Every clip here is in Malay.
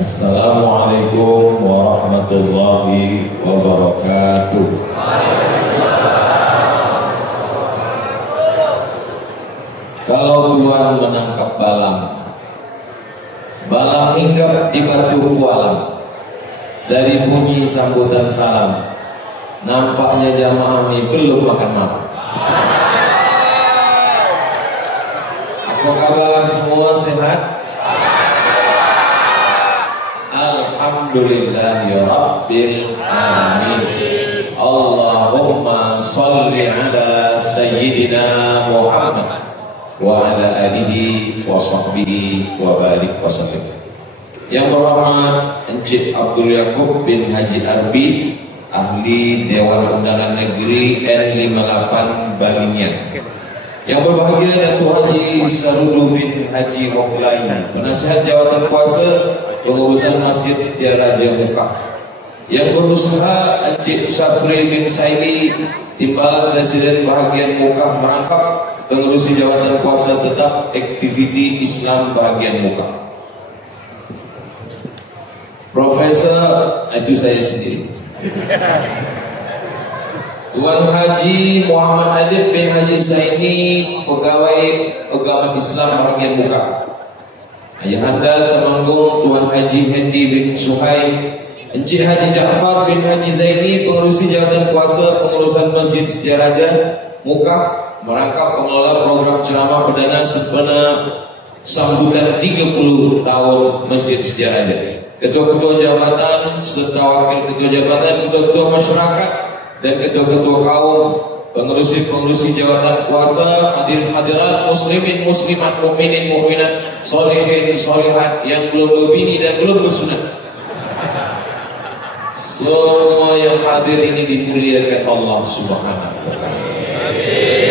Assalamualaikum warahmatullahi wabarakatuh. Kalau Tuhan menangkap balang hinggap di batu kualam. Dari bunyi sambutan salam, nampaknya jamaah ini belum makan malam. Apa kabar semua, sehat? Alhamdulillah ya Rabbil Alamin. Allahumma salli ala Sayyidina Muhammad wa ala alihi wa sahbihi wa barik wa sallim. Yang berhormat Encik Abdul Yaqub bin Haji Arbi, ahli Dewan Undangan Negeri N58 Balinian. Yang berbahagia Datuk Haji Sarudu bin Haji Waklaini, penasihat jawatan kuasa pengurusan Masjid Setiaraja Mekah. Yang berusaha Encik Syafri bin Saili, Timbalan Presiden Bahagian Mekah merangkap pengurusi jawatan kuasa tetap aktiviti Islam Bahagian Mekah. Profesor, itu saya sendiri. Tuan Haji Muhammad Adib bin Haji Saini, pegawai agama Islam Bahagian Mekah. Ayahanda Temanggung Tuan Haji Hendi bin Suhaib, Encik Haji Ja'far bin Haji Zaini, pengurusi jawatan kuasa pengurusan Masjid Setiaraja Mekah, merangkap pengelola program ceramah perdana sempena sambutan 30 tahun Masjid Setiaraja. Ketua-ketua jabatan serta wakil ketua jabatan, ketua-ketua masyarakat dan ketua-ketua kaum, pengurusi-pengurusi jawatan kuasa, hadirin-hadirat, muslimin, muslimat, mukminin, mukminat, solihin, solihat yang belum berbini dan belum bersunat. Semua yang hadir ini dimuliakan Allah Subhanahu wa taala.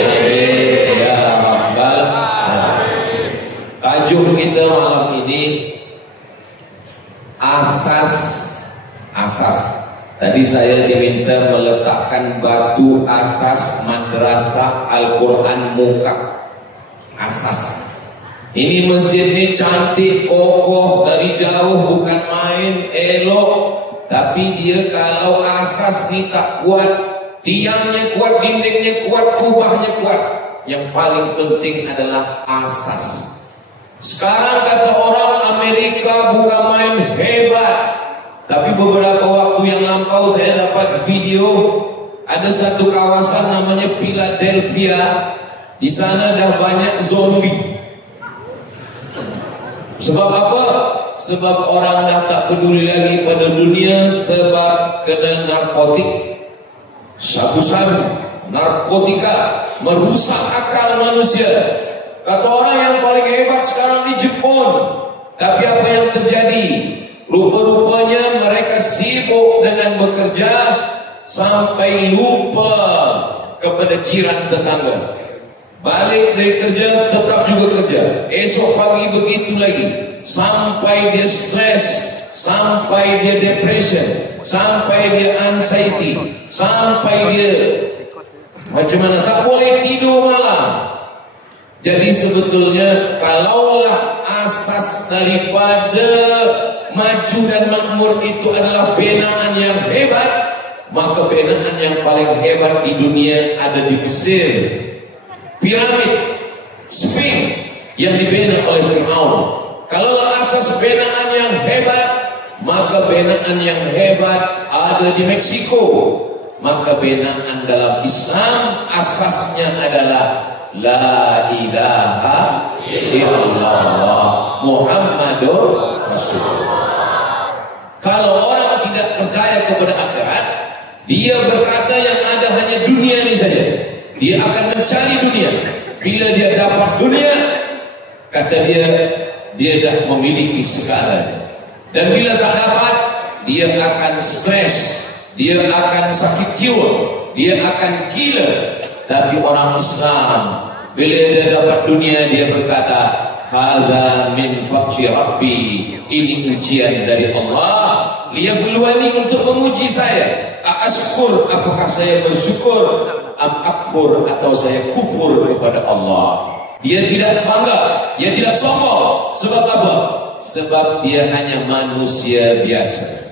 Amin ya rabbal alamin. Tajuk kita malam ini asas. Tadi saya diminta meletakkan batu asas Madrasah Al-Quran Mekah. Asas. Ini masjid ini cantik, kokoh, dari jauh bukan main, elok. Tapi dia kalau asas ini tak kuat, tiangnya kuat, dindingnya kuat, kubahnya kuat, yang paling penting adalah asas. Sekarang kata orang Amerika bukan main hebat, tapi beberapa waktu yang lampau saya dapat video, ada satu kawasan namanya Philadelphia, di sana dah banyak zombie. Sebab apa? Sebab orang dah tak peduli lagi pada dunia, sebab kena narkotik, sabu-sabu, narkotika merusak akal manusia. Kata orang yang paling hebat sekarang di Jepun. Tapi apa yang terjadi? Rupa-rupanya mereka sibuk dengan bekerja sampai lupa kepada jiran tetangga. Balik dari kerja tetap juga kerja, esok pagi begitu lagi, sampai dia stres, sampai dia depression, sampai dia anxiety, sampai dia macam mana, tak boleh tidur malam. Jadi sebetulnya kalaulah asas daripada maju dan makmur itu adalah binaan yang hebat, maka binaan yang paling hebat di dunia ada di Mesir. Piramid Sphinx yang dibina oleh Fir'aun. Kalaulah asas binaan yang hebat, maka binaan yang hebat ada di Meksiko. Maka binaan dalam Islam asasnya adalah La ilaha illallah Muhammadur Rasulullah. Kalau orang tidak percaya kepada akhirat, dia berkata yang ada hanya dunia ini saja. Dia akan mencari dunia. Bila dia dapat dunia, kata dia dah memiliki segalanya. Dan bila tak dapat, dia akan stres, dia akan sakit jiwa, dia akan gila. Tapi orang Islam, bila dia dapat dunia, dia berkata, hadza min fadli rabbi, ini ujian dari Allah. Dia berluani untuk menguji saya. Askur, apakah saya bersyukur, akfur, atau saya kufur kepada Allah. Dia tidak bangga, dia tidak sombong. Sebab apa? Sebab dia hanya manusia biasa.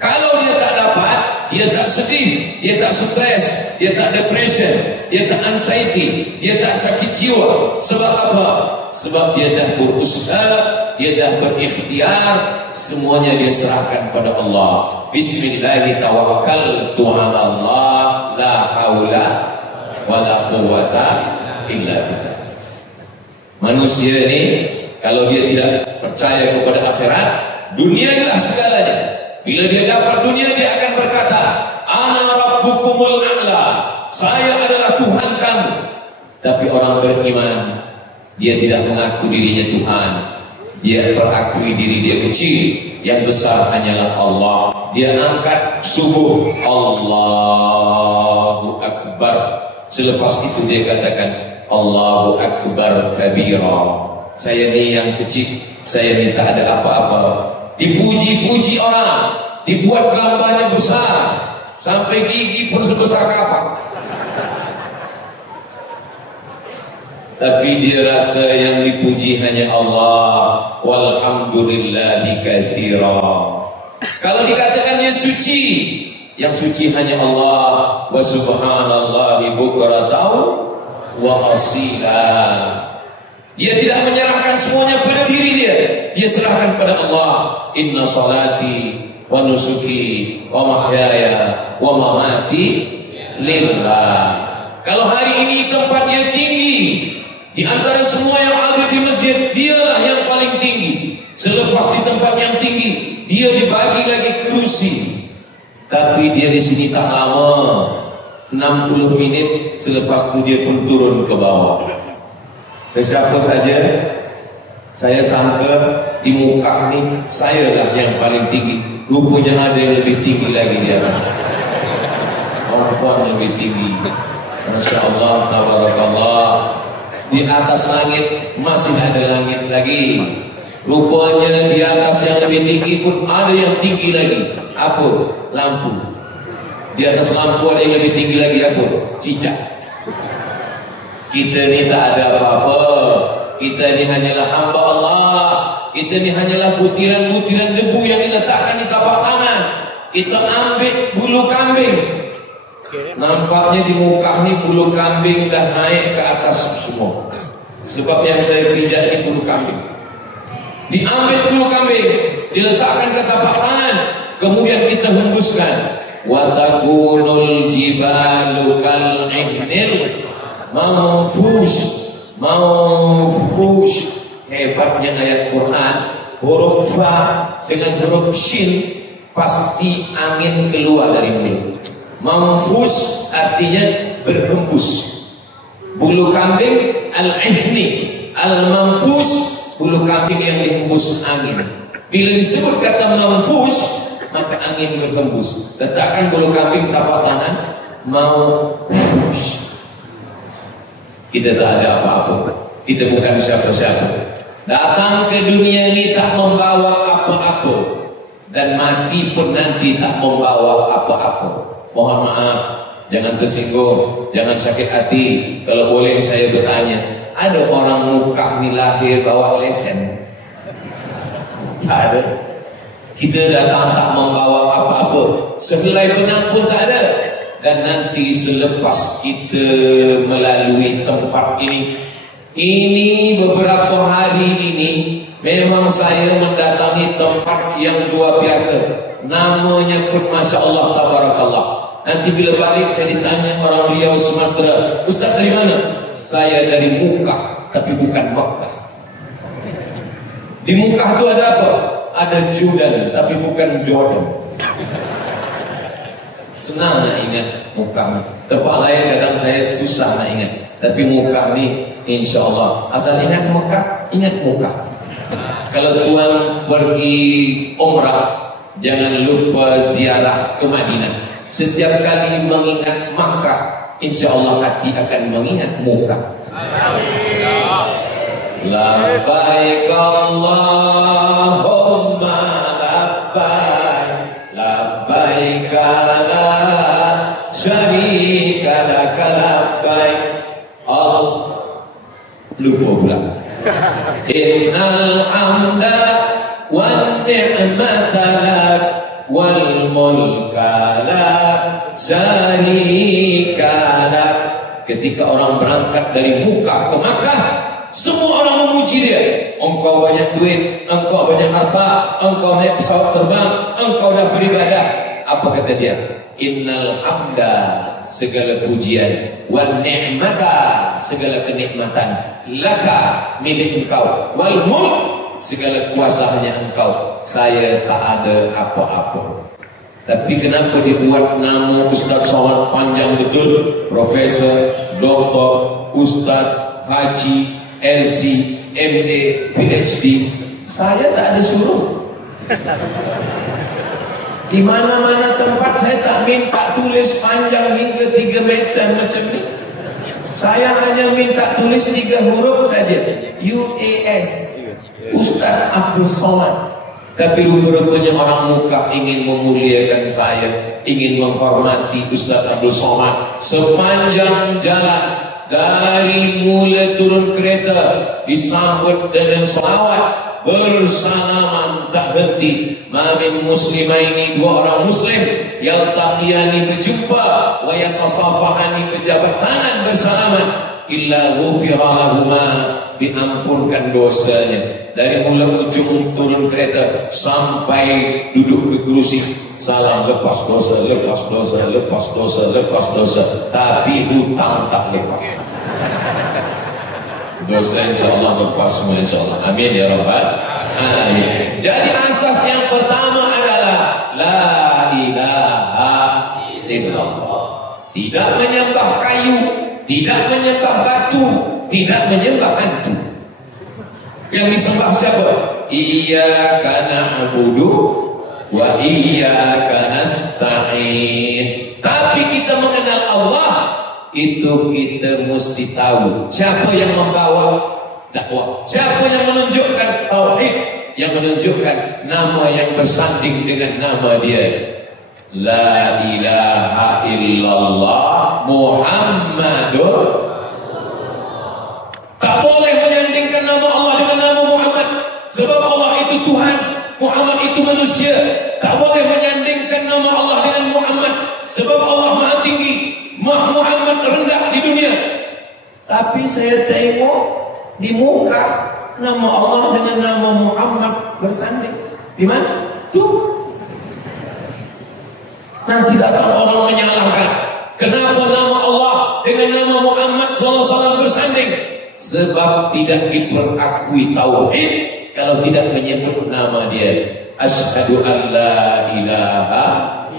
Kalau dia tak dapat, dia tak sedih, dia tak stres, dia tak depression, dia tak anxiety, dia tak sakit jiwa. Sebab apa? Sebab dia dah berusaha, dia dah berikhtiar, semuanya dia serahkan pada Allah. Bismillahirrahmanirrahim. Tuhan Allah, la haula wala quwwata illa billah. Manusia ni kalau dia tidak percaya kepada akhirat, dunia adalah segalanya. Bila dia dapat dunia, dia akan berkata, ana rabbukumul a'la, saya adalah Tuhan kamu. Tapi orang beriman, dia tidak mengaku dirinya Tuhan. Dia berakui diri dia kecil, yang besar hanyalah Allah. Dia angkat subuh, Allahu Akbar. Selepas itu dia katakan, Allahu Akbar kabira. Saya ni yang kecil, saya ni tak ada apa-apa. Dipuji-puji orang, dibuat gambarnya besar, sampai gigi pun sebesar kapak. Tapi dia rasa yang dipuji hanya Allah. Walhamdulillahi katsira. Kalau dikatakan dia suci, yang suci hanya Allah. Wa subhanallahi bukratan wa asila. Dia tidak menyerahkan semuanya pada diri dia. Dia serahkan pada Allah. Inna salati wa nusuki wa mahyaya wa mamati lillah. Kalau hari ini tempat dia tinggi, di antara semua yang ada di masjid, dialah yang paling tinggi. Selepas di tempat yang tinggi, dia dibagi lagi kerusi. Tapi dia di sini tak lama, 60 menit. Selepas itu dia pun turun ke bawah. Sesiapa saja, saya sangka di muka ni saya lah yang paling tinggi. Rupanya ada yang lebih tinggi lagi di atas. Orang lebih tinggi. Masya Allah, tabarakallah. Di atas langit masih ada langit lagi. Rupanya di atas yang lebih tinggi pun ada yang tinggi lagi. Apa? Lampu. Di atas lampu ada yang lebih tinggi lagi. Apa? Cicak. Kita ni tak ada apa-apa. Kita ni hanyalah hamba Allah. Kita ni hanyalah butiran-butiran debu yang diletakkan di tapak tangan. Kita ambil bulu kambing. Nampaknya di muka ni bulu kambing dah naik ke atas semua. Sebab yang saya pijak ni bulu kambing. Diambil bulu kambing, diletakkan ke tapak tangan, kemudian kita hembuskan. Wa takunul jibalu kal ihnil manfush. Hebatnya ayat Quran. Huruf fa dengan huruf shin pasti angin keluar dari mulut. Manfus artinya berhembus. Bulu kambing al-ihni, al-manfus, bulu kambing yang dihembus angin. Bila disebut kata manfus, maka angin berhembus. Letakkan bulu kambing tapak tangan, manfus. Kita tak ada apa-apa. Kita bukan siapa-siapa. Datang ke dunia ini tak membawa apa-apa, dan mati pun nanti tak membawa apa-apa. Mohon maaf, jangan tersinggung, jangan sakit hati. Kalau boleh saya bertanya, ada orang muka ni lahir bawa lesen? Tak ada. Kita datang tak membawa apa-apa, sehelai benang pun tak ada. Dan nanti selepas kita melalui tempat ini beberapa hari ini, memang saya mendatangi tempat yang luar biasa. Namanya pun Masya Allah, tabarakallah. Nanti bila balik saya ditanya orang Riau Sumatera, Ustaz dari mana? Saya dari Mekah, tapi bukan Mekah. Di Mekah itu ada apa? Ada Jordan, tapi bukan Jordan. Senang nak ingat Mekah. Tempat lain kadang saya susah nak ingat, tapi Mekah ni insya Allah. Asal ingat Mekah, ingat Mekah. Kalau tuan pergi umrah, jangan lupa ziarah ke Madinah. Setiap kali mengingat Makkah, insya Allah hati akan mengingat Mekah. Labbaik Allahumma labbaik, labbaik la syarika laka labbaik. Lupa pula. Innal hamda wan ni'mata lak wal mulka la syarika lak. Ketika orang berangkat dari Muka ke Makkah, semua orang memuji dia. Engkau banyak duit, engkau banyak harta, engkau naik pesawat terbang, engkau dah beribadah. Apa kata dia? Innal hamda, segala pujian, wan ni'mata, segala kenikmatan, laka, milik engkau, wal mulk, segala kuasa hanya engkau. Saya tak ada apa-apa. Tapi kenapa dibuat nama Ustaz Somad panjang betul? Profesor, Doktor, Ustaz, Haji, LC, MD, PhD. Saya tak ada suruh. Di mana-mana tempat saya tak minta tulis panjang hingga 3 meter macam ni. Saya hanya minta tulis 3 huruf saja. UAS, Ustaz Abdul Somad. Tapi rupa-rupanya orang Muka ingin memuliakan saya, ingin menghormati Ustaz Abdul Somad. Sepanjang jalan, dari mula turun kereta disambut dengan salawat, bersalaman tak henti. Mamin muslimaini, 2 orang muslim, yaltaqiyani, berjumpa, wa yatasafahani, berjabat tangan bersalaman, illa ghufira lahuma, diampunkan dosanya. Dari mula ujung turun kereta sampai duduk ke kerusi, salam, lepas dosa, lepas dosa, lepas dosa, lepas dosa. Tapi hutang tak lepas. Dosa insyaAllah lepas semua insyaAllah. Amin ya Rabbal Alamin. Jadi asas yang pertama adalah la ilaha illallah. Tidak menyembah kayu, tidak menyembah batu, tidak menyembah hantu. Yang disembah siapa? Iyyaka na'budu wa iyyaka nasta'in. Tapi kita mengenal Allah, itu kita mesti tahu siapa yang membawa dakwah, siapa yang menunjukkan tauhid, yang menunjukkan nama yang bersanding dengan nama dia. La ilaha illallah Muhammadur. Tak boleh menyandingkan nama Allah dengan nama Muhammad, sebab Allah itu Tuhan, Muhammad itu manusia. Tak boleh menyandingkan nama Allah dengan Muhammad, sebab Allah Maha tinggi, Muhammad rendah di dunia. Tapi saya tengok di Muka nama Allah dengan nama Muhammad bersanding. Di mana? Tuh. Nanti datang orang menyalahkan, kenapa nama Allah dengan nama Muhammad SAW bersanding? Sebab tidak diperakui tauhid kalau tidak menyebut nama dia. Asyhadu an la ilaha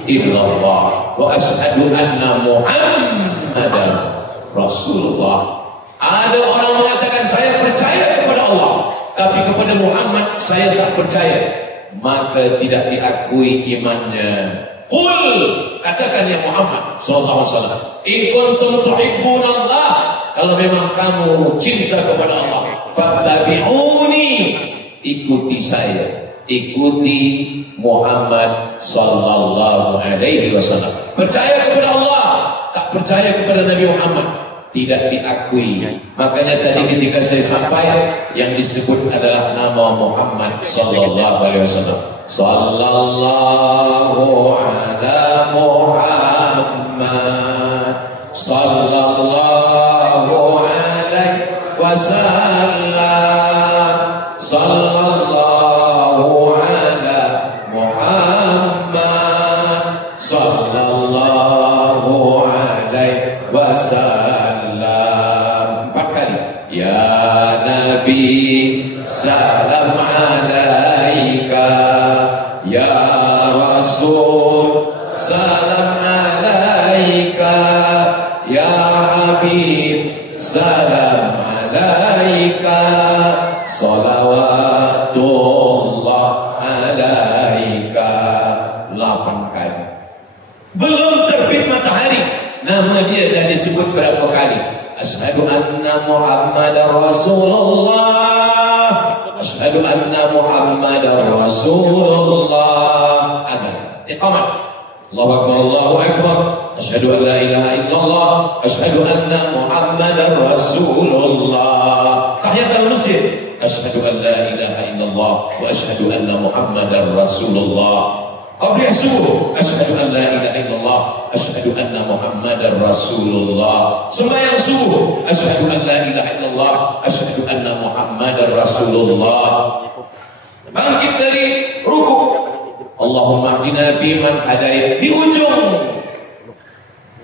illallah wa asyhadu anna Muhammadan Rasulullah. Ada orang mengatakan saya percaya kepada Allah, tapi kepada Muhammad saya tak percaya, maka tidak diakui imannya. Qul, katakan ya Muhammad sallallahu alaihi wasallam, in kuntum tuhibbunallah, kalau memang kamu cinta kepada Allah, fattabi'uni, ikuti saya, ikuti Muhammad sallallahu alaihi wasallam. Percaya kepada Allah, tak percaya kepada Nabi Muhammad, tidak diakui. Makanya tadi ketika saya sampai, yang disebut adalah nama Muhammad sallallahu alaihi wasallam. Sallallahu ala Muhammad sallallahu alaihi wasallam. Sallallahu ala Muhammad sallallahu alaihi wasallam. 4 kali. Ya Nabi salam alaika, ya Rasul salam alaika, ya Habib salam alaika, salawatullah alaika. 8 kali. Belum terbit matahari, nama dia dah disebut berapa kali? Asyhadu anna Muhammadar Rasulullah, asyhadu anna Muhammadar Rasulullah. Azan, iqamat, Allahu Akbar, Allahu Akbar, asyhadu an la ilaha illallah, asyhadu anna Muhammadar Rasulullah. Tahiyatul masjid, asyhadu an la ilaha illallah wa asyhadu anna Muhammadar Rasulullah. Qabli subuh, asyhadu an la ilaha illallah, asyhadu anna Muhammadar Rasulullah. Sembahyang subuh, asyhadu an la ilaha illallah, asyhadu anna Muhammadar Rasulullah. Bangkit dari rukuk, Allahumma hdina fi man hadait. Di ujung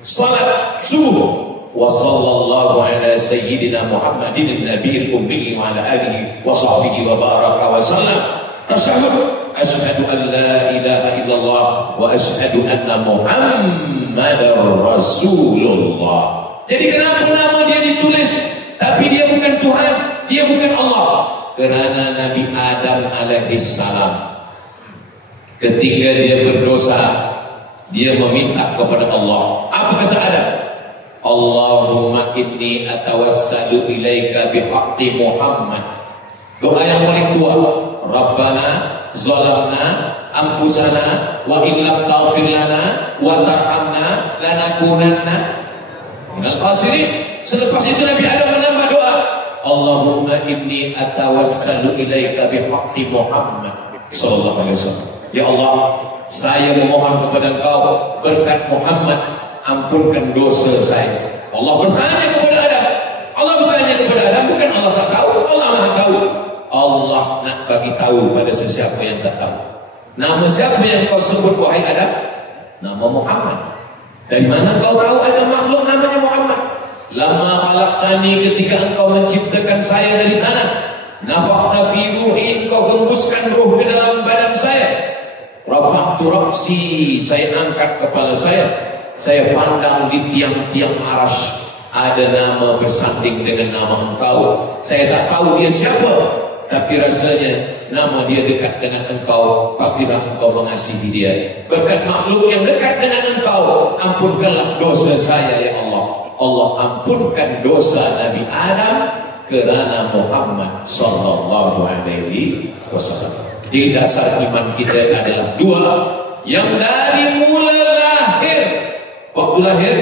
salat subuh, wa sallallahu ala sayyidina Muhammadin nabiyil ummi wa ala alihi wa sahbihi wa baraka wa sallam. Tasyahud, asyhadu an la ilaha illallah wa asyhadu anna Muhammadar Rasulullah. Jadi kenapa nama dia ditulis tapi dia bukan Tuhan, dia bukan Allah? Kerana Nabi Adam alaihissalam ketika dia berdosa, dia meminta kepada Allah. Apa kata Adam? Allahumma inni atawassalu ilaika bihaqqi Muhammad. Doa yang paling tua. Rabbana zalamna anfusana wa illam taghfir lana wa tarhamna lanakunanna minal khasirin. Selepas itu Nabi Adam menambah doa, Allahumma inni atawassalu ilaika bihaqqi Muhammad sallallahu alaihi wasallam. Ya Allah, saya memohon kepada Engkau berkat Muhammad, ampunkan dosa saya. Allah bertanya kepada Adam. Allah bertanya kepada Adam, bukan Allah tak tahu, Allah Maha tahu. Allah nak bagi tahu pada sesiapa yang tak tahu. Nama siapa yang kau sebut wahai Adam? Nama Muhammad. Dari mana kau tahu ada makhluk namanya Muhammad? Lama khalaqtani, ketika engkau menciptakan saya dari tanah, nafakhta fi ruhi, engkau hembuskan ruh ke dalam badan saya. Rafa'tu ra'si, saya angkat kepala saya pandang di tiang-tiang arasy, ada nama bersanding dengan nama engkau. Saya tak tahu dia siapa, tapi rasanya nama dia dekat dengan engkau, pastilah engkau mengasihi dia. Berkat makhluk yang dekat dengan engkau, ampunkanlah dosa saya ya Allah. Allah ampunkan dosa Nabi Adam kerana Muhammad sallallahu alaihi wasallam. Di dasar iman kita adalah dua, yang dari mula lahir, waktu lahir,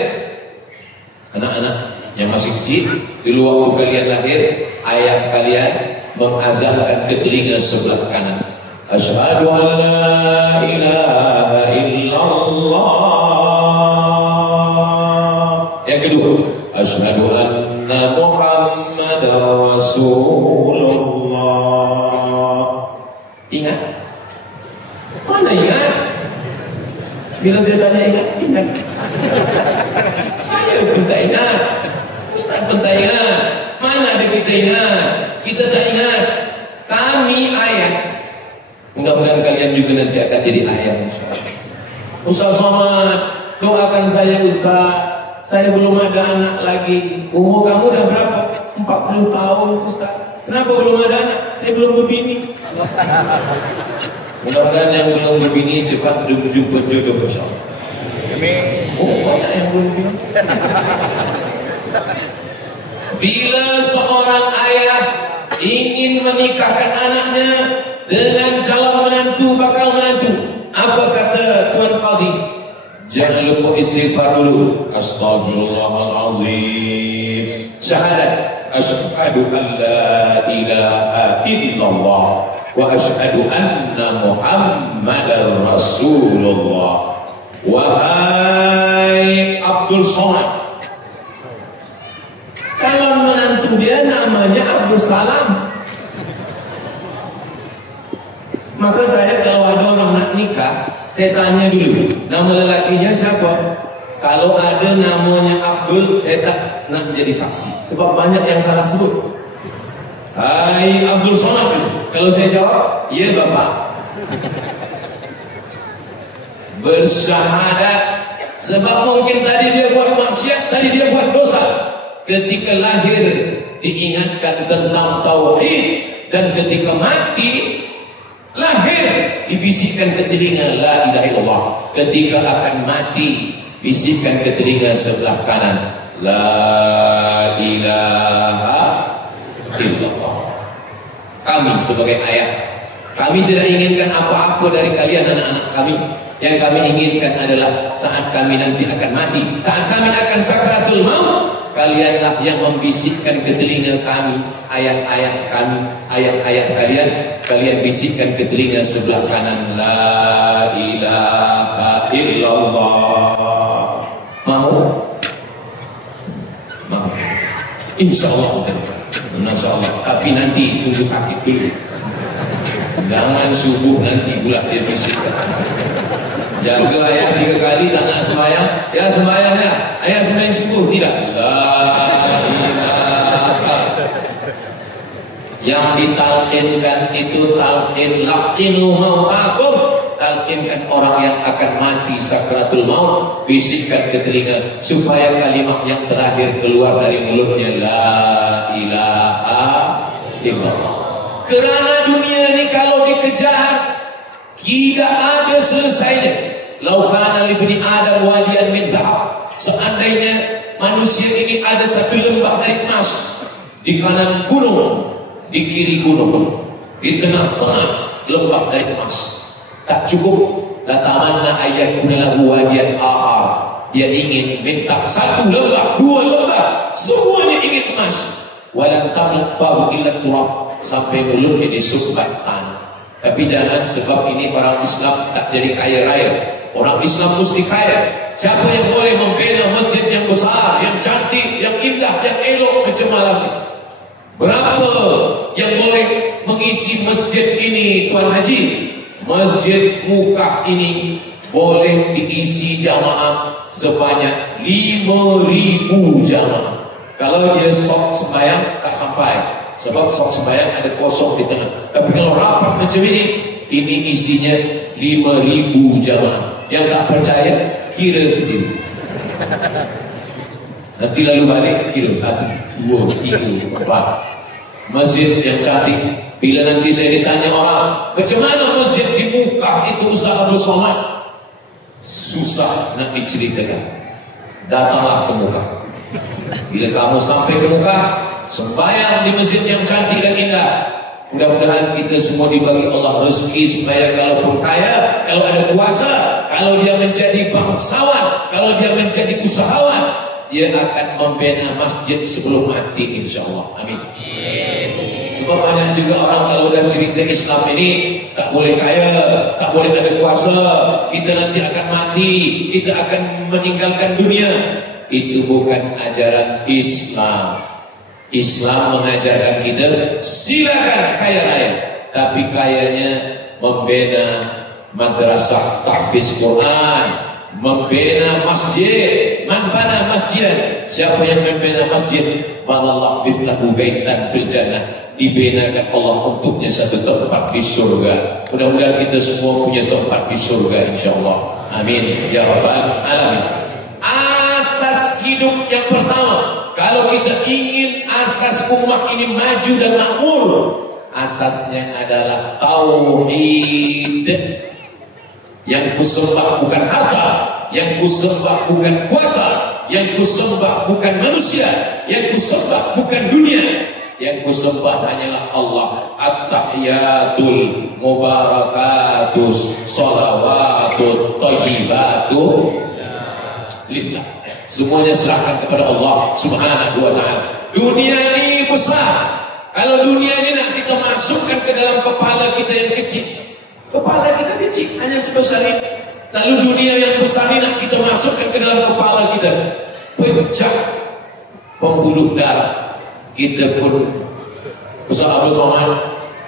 anak-anak yang masih kecil, dulu waktu kalian lahir, ayah kalian mengazankan ke telinga sebelah kanan, asyhadu an la ilaha illallah. Yang kedua, asyhadu anna Muhammadar Rasulullah. Ingat? Mana ingat? Bila saya tanya ingat, ingat. Saya pun tak ingat, Ustaz pun tak ingat. Mana ada kita ingat? Kita tak ingat. Kami ayah. Mudah-mudahan kalian juga nanti akan jadi ayah. Ustaz Somad, doakan saya Ustaz. Saya belum ada anak lagi. Umur kamu dah berapa? 40 tahun Ustaz. Kenapa belum ada anak? Saya belum berbini. Mudah-mudahan yang belum berbini cepat berjumpa jodoh bersama. Oh, banyak yang belum berbini. Bila seorang ayah ingin menikahkan anaknya dengan calon menantu, bakal menantu, apa kata Tuan Qadhi? Jangan lupa istighfar dulu. Astaghfirullahalazim. Syahadat. Asyhadu an la ilaha illallah wa asyhadu anna Muhammadar Rasulullah. Wahai Abdul Somad, calon menantu dia namanya Abdul Salam. Maka saya kalau ada orang nak nikah, saya tanya dulu, nama lelakinya siapa? Kalau ada namanya Abdul, saya tak nak jadi saksi, sebab banyak yang salah sebut. Hai Abdul Somad, kalau saya jawab, ya Bapak. Bersyahadat, sebab mungkin tadi dia buat maksiat, tadi dia buat dosa. Ketika lahir diingatkan tentang tauhid, dan ketika mati lahir dibisikkan ke telinga la ilaha illallah. Ketika akan mati bisikkan ke telinga sebelah kanan la ilaha illallah. Kami sebagai ayah, kami tidak inginkan apa-apa dari kalian anak-anak kami. Yang kami inginkan adalah saat kami nanti akan mati, saat kami akan sakratul maut, kalianlah yang membisikkan ke telinga kami ayat-ayat kami, ayat-ayat kalian bisikkan ke telinga sebelah kanan, la ilaha illallah. Mau? Mau. Insyaallah. Masyaallah. Tapi nanti tunggu sakit dulu. Jangan subuh nanti pula dia bisikkan. Jaga ayat 3 kali tak nak sembahyang, ya sembahyangnya ayat sembahyang subuh tidak, la ilaha. Yang ditalkinkan itu talkin laqinu mautakum, talkinkan orang yang akan mati sakratul maut, bisikkan ke telinga supaya kalimat yang terakhir keluar dari mulutnya, la ilaha illallah. Kerana dunia ini kalau dikejar tidak ada selesainya. Laukana libni Adam wadian min dhahab, seandainya manusia ini ada satu lembah dari emas, di kanan gunung, di kiri gunung, di tengah-tengah lembah dari emas, tak cukup. La tamanna ayyakuna lahu wadiyan akhar, dia ingin minta satu lembah, 2 lembah, semuanya ingin emas. Walan tamlak fahu illa turab, sampai mulutnya disumbat tanah. Tapi jangan, sebab ini orang Islam tak jadi kaya raya. Orang Islam mesti kaya. Siapa yang boleh membina masjid yang besar, yang cantik, yang indah, yang elok macam malam ini? Berapa yang boleh mengisi masjid ini, Tuan Haji? Masjid Mukah ini boleh diisi jamaah sebanyak 5.000 jamaah. Kalau dia sok sembahyang tak sampai, sebab sok sembahyang ada kosong di tengah. Tapi kalau rapat macam ini isinya 5.000 jamaah. Yang tak percaya, kira sendiri. Nanti lalu balik, kira 1, 2, 3, 4. Masjid yang cantik. Bila nanti saya ditanya orang, macam mana masjid di Mukah itu Ustaz Abdul Somad? Susah nak diceritakan. Datanglah ke Mukah. Bila kamu sampai ke Mukah, sembahyang di masjid yang cantik dan indah. Mudah-mudahan kita semua dibagi Allah rezeki supaya kalaupun kaya, kalau ada kuasa, kalau dia menjadi bangsawan, kalau dia menjadi usahawan, dia akan membina masjid sebelum mati, insyaAllah. Amin. Sebab banyak juga orang kalau udah cerita Islam ini tak boleh kaya, tak boleh ada kuasa, kita nanti akan mati, kita akan meninggalkan dunia. Itu bukan ajaran Islam. Islam mengajarkan kita silakan kaya raya, tapi kayanya membina madrasah tahfiz Quran, membina masjid. Man bana masjid, siapa yang membina masjid, banallahu bithlahu baitan fil jannah, dibinakan Allah untuknya satu tempat di surga. Mudah-mudahan kita semua punya tempat di surga, insyaallah. Amin ya rabbal alamin. Asas hidup yang pertama, kalau kita ingin asas umat ini maju dan makmur, asasnya adalah tauhid. Yang kusembah bukan harta, yang kusembah bukan kuasa, yang kusembah bukan manusia, yang kusembah bukan dunia, yang kusembah hanyalah Allah. At-tahiyatul mubarakatus salawatut thayyibatu lillah. Semuanya serahkan kepada Allah Subhanahu wa ta'ala. Dunia ini besar. Kalau dunia ini nak kita masukkan ke dalam kepala kita yang kecil, kepala kita kecil hanya sebesar ini. Lalu dunia yang besar ini nak kita masukkan ke dalam kepala kita, pecah pembuluh darah. Kita pun, Ustaz Abdul Somad,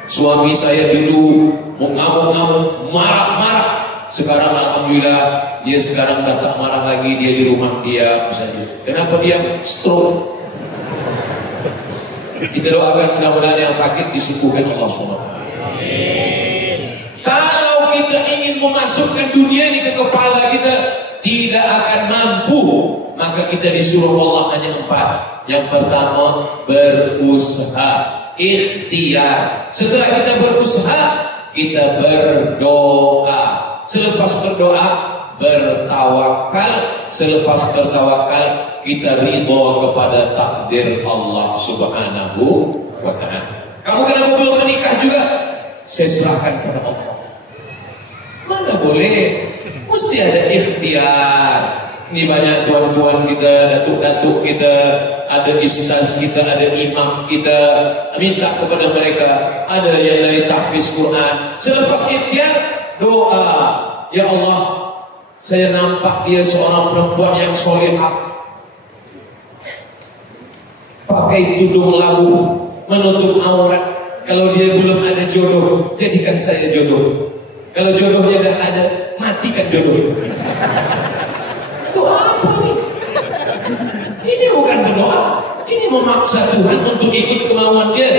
suami saya dulu mengamuk-ngamuk, marah-marah. Sekarang alhamdulillah dia sekarang dah tak marah lagi, dia di rumah diam saja. Kenapa diam? Stroke. Kita doakan mudah-mudahan yang sakit disembuhkan Allah SWT. Kalau kita ingin memasukkan dunia ini ke kepala kita, tidak akan mampu. Maka kita disuruh Allah hanya 4. Yang pertama, berusaha, ikhtiar. Setelah kita berusaha, kita berdoa. Selepas berdoa, bertawakal. Selepas bertawakal, kita ridho kepada takdir Allah Subhanahu wa ta'ala. Kamu kenapa belum menikah juga? Saya serahkan kepada Allah. Mana boleh? Mesti ada ikhtiar. Ini banyak tuan-tuan kita, datuk-datuk kita, ada ustaz kita, ada imam kita, minta kepada mereka. Ada yang dari tahfiz Quran. Selepas ikhtiar, doa, ya Allah, saya nampak dia seorang perempuan yang solehah, pakai tudung labu, menutup aurat. Kalau dia belum ada jodoh, jadikan saya jodoh. Kalau jodohnya dah ada, matikan jodoh. Doa apa nih? Ini bukan berdoa, ini memaksa Tuhan untuk ikut kemauan dia.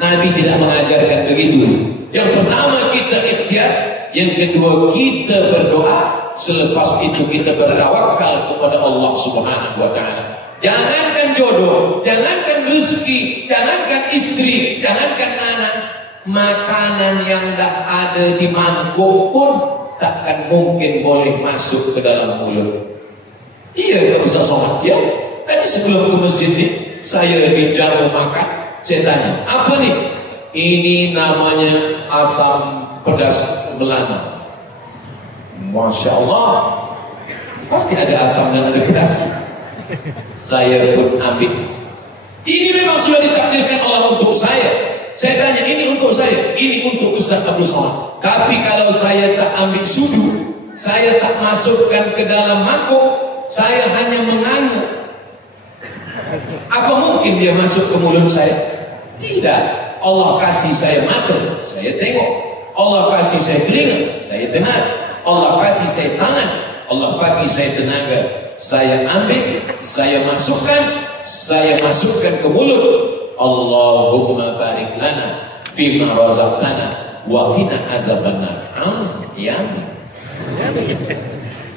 Nabi tidak mengajarkan begitu. Yang pertama kita ikhtiar, yang kedua kita berdoa, selepas itu kita bertawakal kepada Allah Subhanahu wa taala. Jangankan jodoh, jangankan rezeki, jangankan istri, jangankan anak, makanan yang dah ada di mangkuk pun takkan mungkin boleh masuk ke dalam mulut. Iya, tak usah sholat. Ya, tadi sebelum ke masjid ni, saya di jamu makan, saya tanya, apa nih? Ini namanya asam pedas Belanda. Masya Allah, pasti ada asam dan ada pedas. Saya pun ambil. Ini memang sudah ditakdirkan Allah untuk saya. Saya tanya, ini untuk saya, ini untuk Ustaz Abdul Somad. Tapi kalau saya tak ambil sudu, saya tak masukkan ke dalam mangkuk, saya hanya menganut, apa mungkin dia masuk ke mulut saya? Tidak. Allah kasih saya mata, saya tengok. Allah kasih saya telinga, saya dengar. Allah kasih saya tangan, Allah bagi saya tenaga. Saya ambil, saya masukkan ke mulut. Allahumma barik lana fima razaqtana wa qina azabannar. Amin.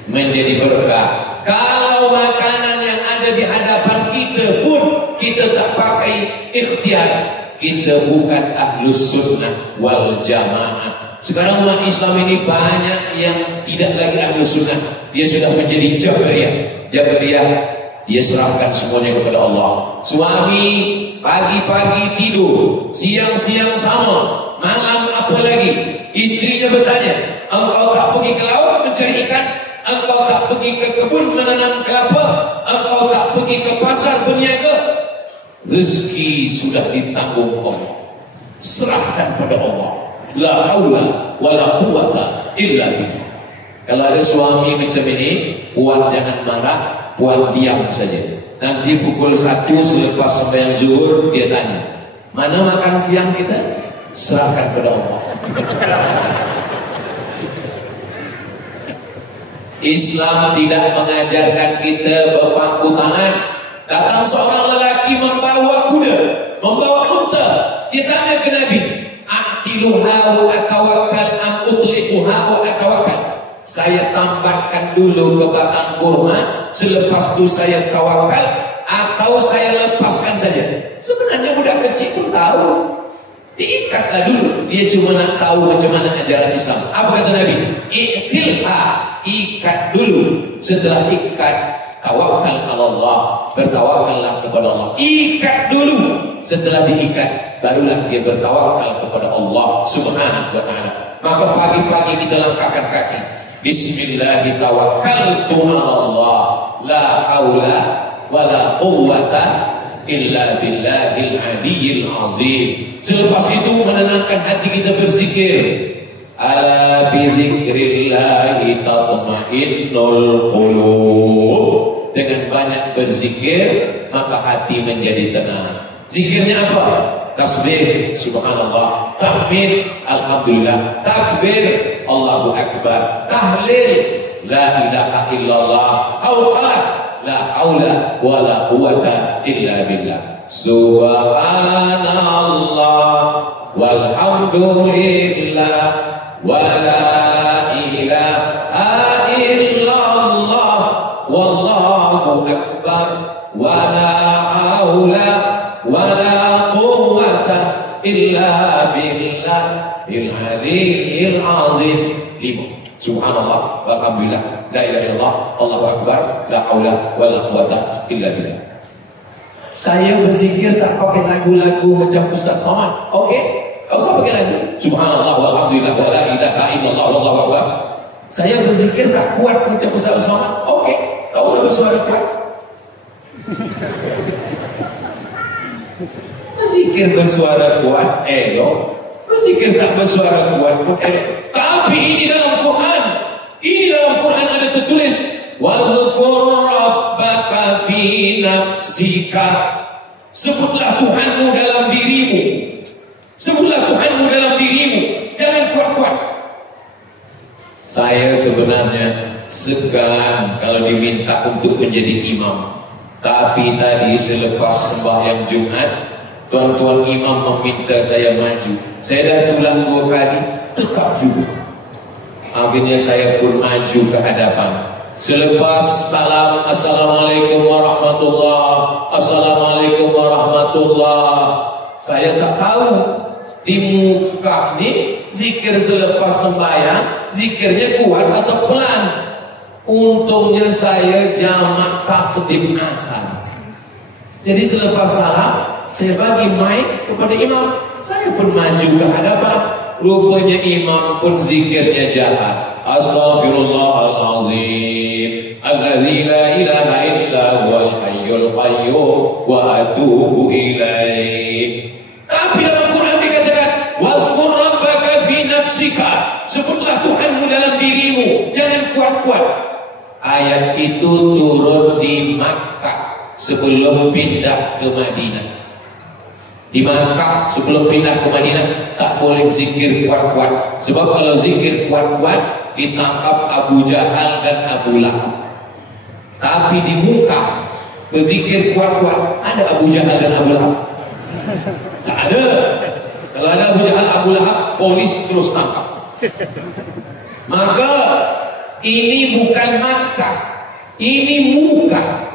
Menjadi berkah. Kalau makanan yang ada di hadapan kita pun kita tak pakai ikhtiar, kita bukan ahlus sunnah wal jamaah. Sekarang umat Islam ini banyak yang tidak lagi ahlus sunnah, dia sudah menjadi jabariyah. Dia serahkan semuanya kepada Allah. Suami pagi-pagi tidur, siang-siang sama, malam apa lagi. Istrinya bertanya, engkau tak pergi ke laut mencari ikan, engkau tak pergi ke kebun menanam kelapa, engkau tak pergi ke pasar berniaga. Rezeki sudah ditanggung Allah. Serahkan pada Allah. La haula wala quwwata illa billah. Kalau ada suami macam ini, puan jangan marah, puan diam saja. Nanti pukul 1 selepas sembahyang zuhur dia tanya, mana makan siang kita? Serahkan pada Allah. Islam tidak mengajarkan kita berpangku tangan. Datang seorang lelaki membawa kuda, membawa unta. Dia tanya ke Nabi, a'tiluha wa atawakkal am utliquha wa atawakkal. Saya tambatkan dulu ke batang kurma, selepas itu saya tawakal, atau saya lepaskan saja. Sebenarnya budak kecil pun tahu. Diikatlah dulu. Dia cuma nak tahu macam mana ajaran Islam. Apa kata Nabi? I'tilha, ikat dulu. Setelah ikat, tawakal Allah, bertawakallah kepada Allah. Ikat dulu. Setelah diikat, barulah dia bertawakal kepada Allah Subhanahu wa taala. Maka pagi-pagi kita langkahkan kaki. Bismillahirrahmanirrahim. Allah, la haula wala quwwata illa billahil aliyyil azim. Selepas itu menenangkan hati kita berzikir. Ala bi dzikrillahi tatma'innul qulub. Dengan banyak berzikir maka hati menjadi tenang. Zikirnya apa? Tasbih, subhanallah. Tahmid, alhamdulillah. Takbir, Allahu akbar. Tahlil, la ilaha illallah. Hauqat, la haula wala quwwata illa billah. Subhanallah walhamdulillah wala ilaha illallah wallahu akbar wala haula wala quwwata illa billahil aliyyil azim. 5. Subhanallah walhamdulillah la ilaha illallah Allahu akbar la haula wala quwwata illa billah. Saya berzikir tak pakai lagu-lagu macam Ustaz Somad. Okey, tak usah pakai lagu. Subhanallah walhamdulillah wala ilaha illallah wallahu akbar. Saya berzikir tak kuat macam Ustaz Somad. Okey, tak usah bersuara kuat. Zikir bersuara kuat, elok. Berzikir tak bersuara kuat pun elok. Tapi ini dalam Quran. Ini dalam Quran ada tertulis, wazkur rabbaka fi nafsika. Sebutlah Tuhanmu dalam dirimu. Sebutlah Tuhanmu dalam dirimu. Jangan kuat-kuat. Saya sebenarnya segan kalau diminta untuk menjadi imam. Tapi tadi selepas sembahyang Jumat, tuan-tuan imam meminta saya maju. Saya dah tulang 2 kali, tetap juga. Akhirnya saya pun maju ke hadapan. Selepas salam, assalamualaikum warahmatullah, assalamualaikum warahmatullah, saya tak tahu di muka ni zikir selepas sembahyang zikirnya kuat atau pelan. Untungnya saya jamak takdim asal. Jadi selepas salam saya bagi mic kepada imam, saya pun maju ke hadapan. Rupanya imam pun zikirnya jahat. Astaghfirullahalazim, alladzi la ilaha illa huwal hayyul qayyum wa atubu ilaih. Tapi dalam Quran dikatakan, wazkur rabbaka fi nafsika. Sebutlah Tuhanmu dalam dirimu, jangan kuat-kuat. Ayat itu turun di Makkah sebelum pindah ke Madinah. Di Makkah sebelum pindah ke Madinah tak boleh zikir kuat-kuat. Sebab kalau zikir kuat-kuat ditangkap Abu Jahal dan Abu Lahab. Tapi di muka berzikir kuat-kuat ada Abu Jahal dan Abu Lahab? Tak ada. Kalau ada Abu Jahal, Abu Lahab, polis terus tangkap. Maka ini bukan Makkah, ini muka.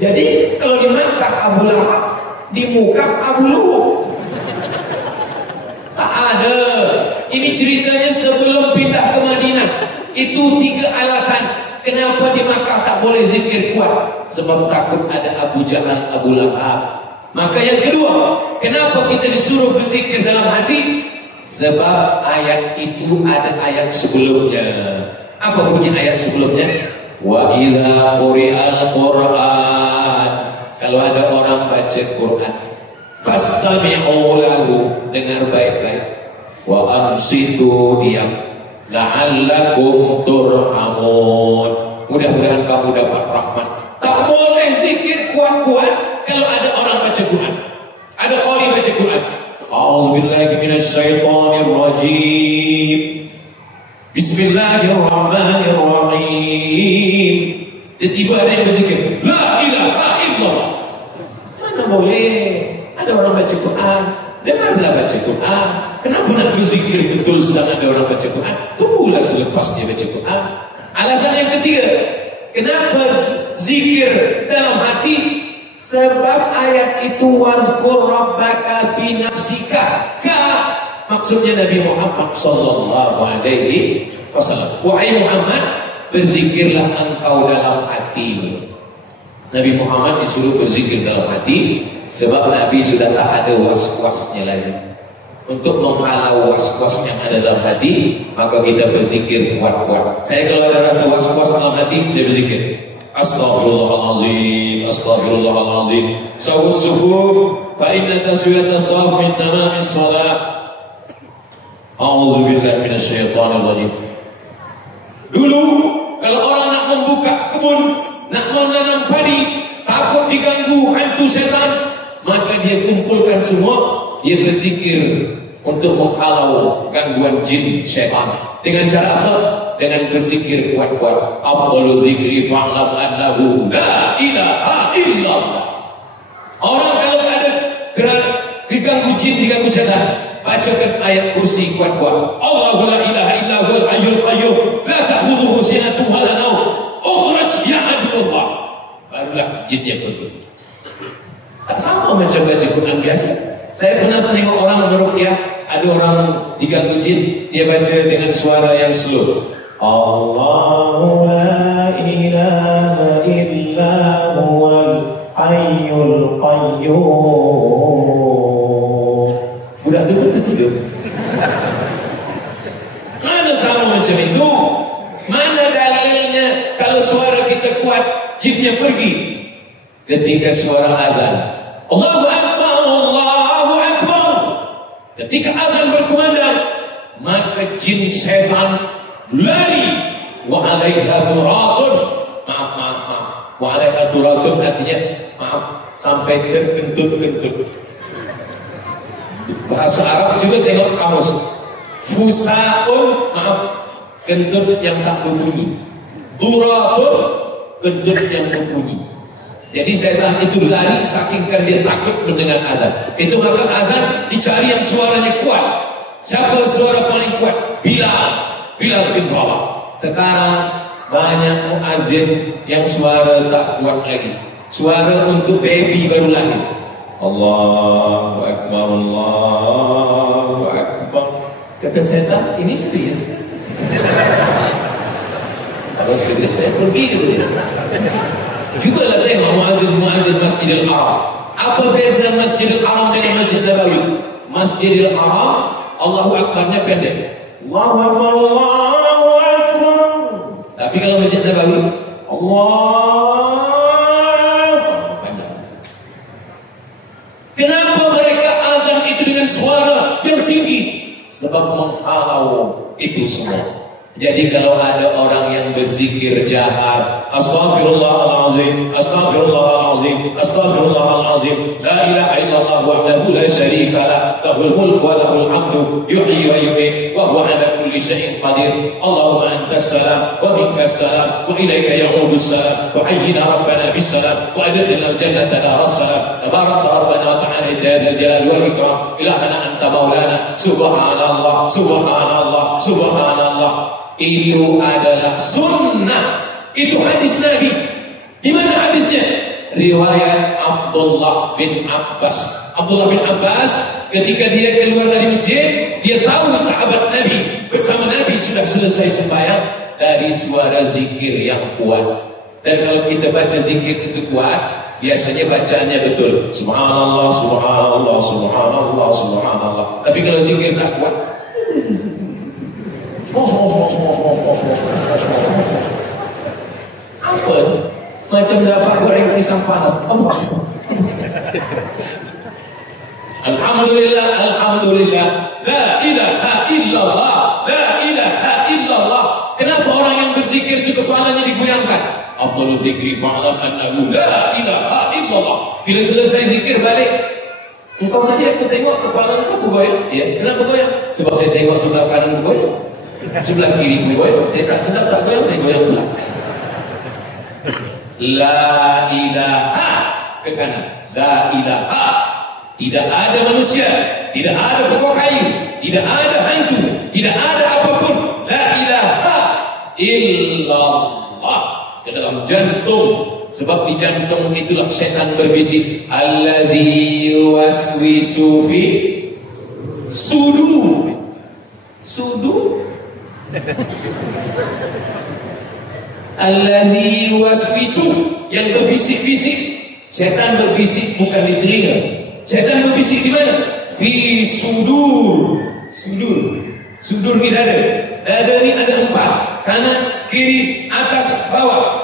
Jadi kalau di Makkah Abu Lahab, di muka Abu Luhub. Tak ada. Ini ceritanya sebelum pindah ke Madinah. Itu 3 alasan kenapa di Makkah tak boleh zikir kuat. Sebab takut ada Abu Jahal, Abu Lahab. Maka yang kedua, kenapa kita disuruh berzikir dalam hati? Sebab ayat itu ada ayat sebelumnya. Apa bunyi ayat sebelumnya? Wa idza quri'al Qur'an. Kalau ada orang baca Quran, fastami'u lahu, dengar baik-baik. Wa ansitu, diam. La'allakum turhamun. Mudah-mudahan kamu dapat rahmat. Tak boleh zikir kuat-kuat kalau ada orang baca Quran. Ada qari baca Quran. A'udzubillahi minasyaitonir rajim. Bismillahirrahmanirrahim. Tiba-tiba ada yang berzikir, la ilaha illallah. Mana boleh? Ada orang baca Quran, dengarlah baca Quran. Kenapa nak berzikir betul sedang ada orang baca Quran? Tunggulah selepas dia baca Quran. Alasan yang ketiga, kenapa zikir dalam hati? Sebab ayat itu wazkur rabbaka fi nafsika. Maksudnya Nabi Muhammad sallallahu alaihi wasallam. Wahai Muhammad, berzikirlah engkau dalam hatimu. Nabi Muhammad disuruh berzikir dalam hati sebab Nabi sudah tak ada was-wasnya lagi. Untuk menghalau was-was yang ada dalam hati, maka kita berzikir kuat-kuat. Saya kalau ada rasa was-was dalam hati, saya berzikir. Astaghfirullahalazim, astaghfirullahalazim. Sawus sufuf, fa inna taswiyata saf min tamamis shalah. A'udzubillahi minasyaitonir rajim. Dulu kalau orang nak membuka kebun, nak menanam padi, takut diganggu hantu setan, maka dia kumpulkan semua, dia berzikir untuk menghalau gangguan jin syaitan. Dengan cara apa? Dengan berzikir kuat-kuat. Afdalu dzikri fa'lam annahu la ilaha illallah. Orang kalau ada gerak diganggu jin, diganggu setan, bacakan ayat kursi kuat-kuat. Allahu la ilaha illa huwal hayyul qayyum la ta'khudhuhu sinatun wa la nawm. Ukhraj ya abdullah. Barulah jinnya pergi. Tak sama macam baca Quran biasa. Saya pernah tengok orang meruqyah, ada orang diganggu jin, dia baca dengan suara yang slow. Allahu la ilaha illa huwal hayyul qayyum. Budak tu betul tidur. Mana sama macam itu? Mana dalilnya kalau suara kita kuat, jinnya pergi? Ketika suara azan, Allahu Akbar, Ketika azan berkumandang, maka jin setan lari. Wa 'alaiha duratun. Maaf. Wa 'alaiha duratun artinya maaf, sampai terkentut-kentut. Bahasa Arab juga tengok kamus. Fusaun, maaf, kentut yang tak berbunyi. Duratun, kentut yang berbunyi. Jadi setan itu lari saking kan dia takut mendengar azan. Itu maka azan dicari yang suaranya kuat. Siapa suara paling kuat? Bilal bin Rabah. Sekarang banyak muazzin yang suara tak kuat lagi. Suara untuk baby baru lahir. Allahu Akbar, Allahu Akbar. Kata setan, ini serius. Kalau serius saya pergi gitu dia. Cubalah tengok muazzin Masjidil Haram. Apa beza Masjidil Haram dengan Masjid Nabawi? Masjidil Haram Allahu Akbarnya pendek. Allahu Akbar, Allahu Akbar. Tapi kalau Masjid Nabawi Allahu panjang. Kenapa mereka azan itu dengan suara yang tinggi? Sebab menghalau itu semua. Jadi kalau ada orang yang berzikir jahar, astaghfirullahalazim, astaghfirullahalazim, astaghfirullahalazim, la ilaha illallah wahdahu la syarika lah, lahul mulku wa lahul hamdu, yuhyi wa yumiit, wa huwa ala kulli syai'in qadir. Allahumma antas salam wa minkas salam wa ilaika ya'udus salam, wa hayyina rabbana bis salam wa adkhilna al-jannata daras salam. Tabarak rabbana wa ta'ala ya dzal jalali wal ikram. Ilahana anta maulana. Subhanallah, subhanallah, subhanallah. Itu adalah sunnah. Itu hadis Nabi. Di mana hadisnya? Riwayat Abdullah bin Abbas. Abdullah bin Abbas ketika dia keluar dari masjid, dia tahu sahabat Nabi bersama Nabi sudah selesai sembahyang dari suara zikir yang kuat. Dan kalau kita baca zikir itu kuat, biasanya bacaannya betul. Subhanallah, subhanallah, subhanallah, subhanallah. Tapi kalau zikir tak kuat, apa? Macam dapat goreng pisang panas. Alhamdulillah, alhamdulillah. La ilaha illallah, la ilaha illallah. Kenapa orang yang berzikir itu kepalanya digoyangkan? Afdalul dzikri fa'lam annahu la ilaha illallah. Bila selesai zikir balik, engkau tadi aku tengok kepala engkau bergoyang. Ya, kenapa goyang? Sebab saya tengok sebelah kanan bergoyang, sebelah kiri bergoyang. Saya tak sedap tak goyang, saya goyang pula. La ilaha ke kanan. La ilaha. Tidak ada manusia, tidak ada pokok kayu, tidak ada hantu, tidak ada apapun. La ilaha illallah. Ke dalam jantung. Sebab di jantung itulah syaitan berbisik. Alladzi yuwaswisu fi sudur. Sudur. Alladzi yuwaswisu, yang berbisik-bisik. Syaitan berbisik bukan di telinga. Syaitan berbisik di mana? Fi sudur. Sudur. Sudur ni dada. Dada ni ada 4. Kanan, kiri, atas, bawah.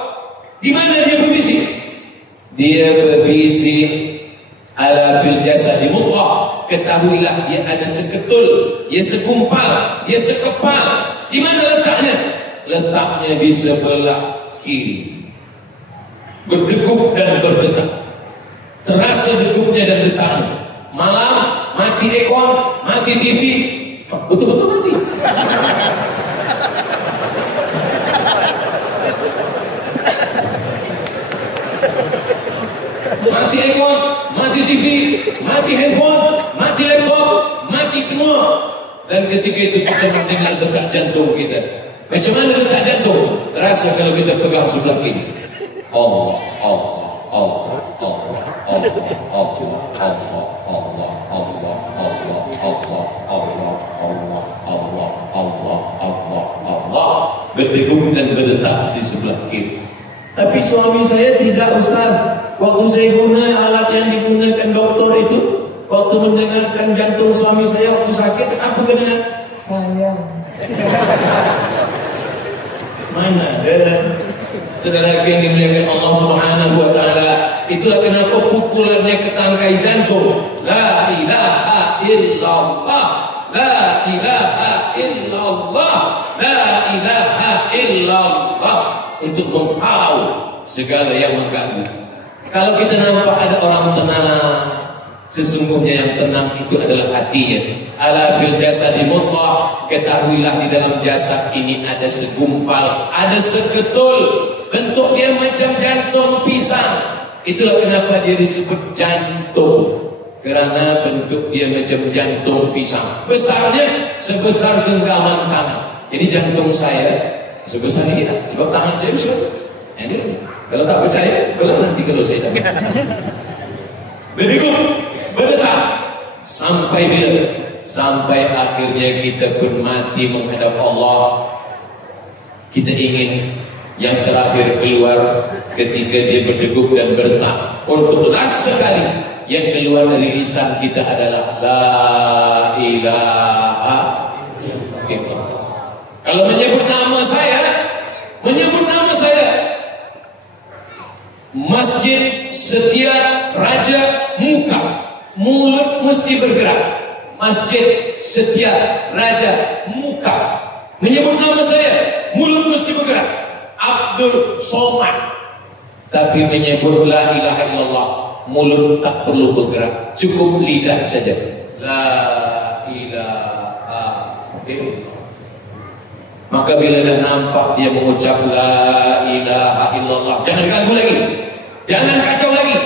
Di mana dia berbisik? Dia berbisik ala fil jasad mudghah. Ketahuilah dia ada seketul, dia segumpal, dia sekepal. Di mana letaknya? Letaknya di sebelah kiri. Berdegup dan berdetak. Terasa degupnya dan detaknya. Malam mati aircon, mati TV, betul-betul mati. Mati aircon, mati TV, mati handphone, mati laptop, mati semua. Dan ketika itu kita mendengar detak jantung kita. Macam mana detak jantung? Terasa kalau kita pegang sebelah kiri. Allah, Allah, Allah, Allah, Allah, Allah, Allah, Allah, Allah, Allah, Allah, Allah, Allah, Allah, Allah, Allah. Berdegup dan berdetak di sebelah kiri. Tapi suami saya tidak, Ustaz. Waktu saya guna alat yang digunakan doktor itu, waktu mendengarkan jantung suami saya waktu sakit, apa kedengaran? Sayang. Mana ada? Saudara yang dimuliakan Allah Subhanahu wa taala, itulah kenapa pukulannya ke tangkai jantung. La ilaha illallah. ilaha illallah, la ilaha illallah, untuk menghalau segala yang mengganggu. Kalau kita nampak ada orang tenang, sesungguhnya yang tenang itu adalah hatinya. Ala fil jasadi mudghah, ketahuilah di dalam jasad ini ada segumpal, ada seketul, bentuk dia macam jantung pisang. Itulah kenapa dia disebut jantung, karena bentuk dia macam jantung pisang. Besarnya sebesar genggaman tangan. Jadi jantung saya sebesar ini, sebab tangan saya besar. Ini kalau tak percaya, belah nanti kalau saya tak. Berikut berdetak sampai bila? Sampai akhirnya kita pun mati menghadap Allah. Kita ingin yang terakhir keluar ketika dia berdegup dan berdetak. Untuk last sekali yang keluar dari lisan kita adalah la ilaha illallah. Kalau menyebut nama saya, Masjid Setia Raja Muka, mulut mesti bergerak. Masjid Setia Raja Muka, menyebut nama saya, mulut mesti bergerak. Abdul Somad, tapi menyebut la ilaha illallah, mulut tak perlu bergerak, cukup lidah saja. La ilaha illallah. Maka bila dah nampak dia mengucap la ilaha illallah, jangan ganggu lagi, jangan kacau lagi,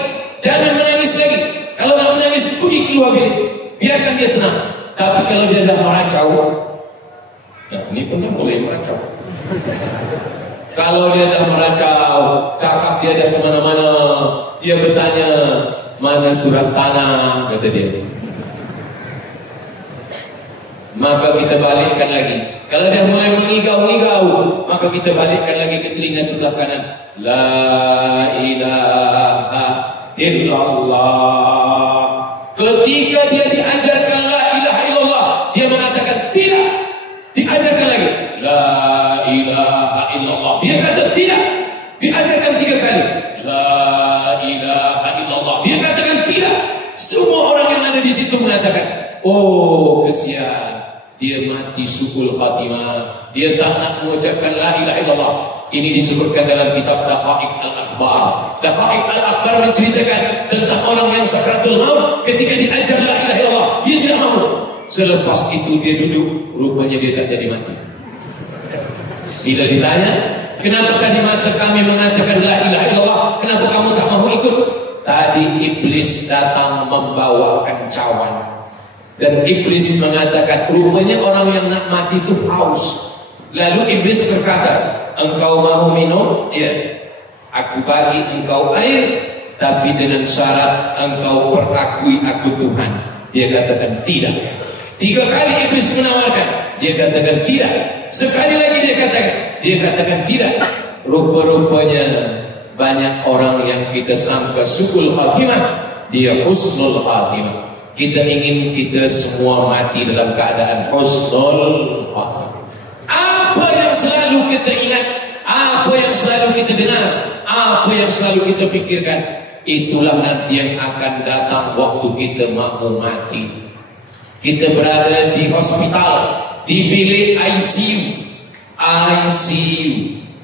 jangan menangis lagi. Kalau nak menangis, pergi keluar bilik, biarkan dia tenang. Tapi kalau dia dah meracau, ya ini pun dah boleh meracau. Kalau dia dah meracau, cakap dia dah kemana-mana, dia bertanya, mana surat tanah, kata dia. Maka kita balikkan lagi. Kalau dia mulai mengigau-ngigau, maka kita balikkan lagi ke telinga sebelah kanan. La ilaha illallah. Ketika dia diajarkan la ilaha illallah, dia mengatakan tidak. Diajarkan lagi la ilaha illallah, dia kata tidak. Diajarkan 3 kali la ilaha illallah, dia katakan tidak. Semua orang yang ada di situ mengatakan, oh kesian, dia mati su'ul khatimah, dia tak nak mengucapkan la ilaha illallah. Ini disebutkan dalam kitab Daqaiq al-Akhbar. Daqaiq al-Akhbar menceritakan tentang orang yang sakratul maut, ketika diajar la ilaha illallah, dia tidak mahu. Selepas itu dia duduk, rupanya dia tak jadi mati. Bila ditanya, kenapa tadi masa kami mengatakan la ilaha illallah, kenapa kamu tak mahu ikut? Tadi iblis datang membawa kencauan. Dan iblis mengatakan, rupanya orang yang nak mati itu haus. Lalu iblis berkata, engkau mahu minum? Ya, aku bagi engkau air, tapi dengan syarat engkau perakui aku Tuhan. Dia katakan tidak. 3 kali iblis menawarkan, dia katakan tidak. Sekali lagi dia katakan tidak. Rupa-rupanya banyak orang yang kita sangka su'ul khatimah, dia husnul khatimah. Kita ingin kita semua mati dalam keadaan husnul khatimah. Apa yang selalu kita ingat, apa yang selalu kita dengar, apa yang selalu kita fikirkan, itulah nanti yang akan datang waktu kita mahu mati. Kita berada di hospital, di bilik ICU.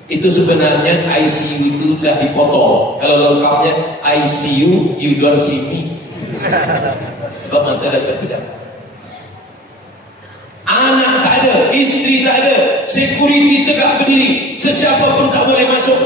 Itu sebenarnya ICU itu dah dipotong. Kalau lengkapnya ICU, you don't see me. Sebab mata dah terpedam. Anak tak ada, isteri tak ada, security tegak berdiri, sesiapa pun tak boleh masuk.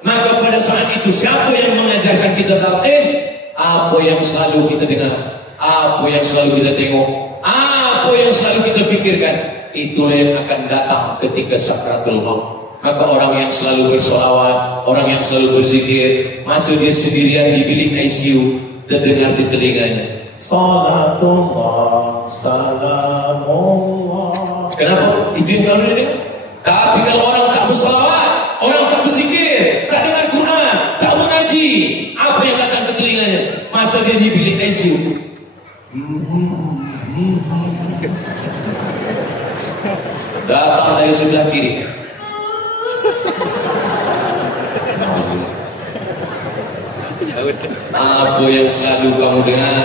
Maka pada saat itu siapa yang mengajarkan kita talqin? Apa yang selalu kita dengar, apa yang selalu kita tengok, apa yang selalu kita fikirkan, itulah yang akan datang ketika sakratul maut. Maka orang yang selalu bersolawat, orang yang selalu berzikir, masuk dia sendirian di bilik ICU, terdengar di telinganya, salatullah, salamullah. Kenapa? Itu yang selalu didengar. Tapi kalau orang tak bersolawat, orang tak berzikir, tak dengar Quran, tak mengaji, apa yang datang ke telinganya? Masa dia di bilik ICU, datang dari sebelah kiri. Apa yang selalu kamu dengar,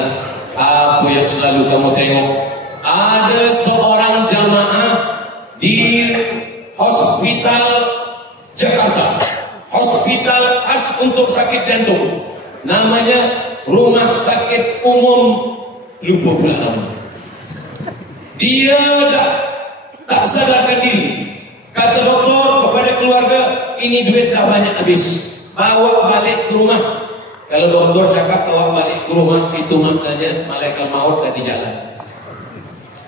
apa yang selalu kamu tengok, ada seorang jamaah di hospital Jakarta, hospital khas untuk sakit jantung, namanya Rumah Sakit Umum, lupa pula namanya. Dia tak sadarkan diri. Kata doktor kepada keluarga, ini duit dah banyak habis, bawa balik ke rumah. Kalau doktor cakap bawa balik ke rumah, itu maknanya malaikat maut dah di jalan.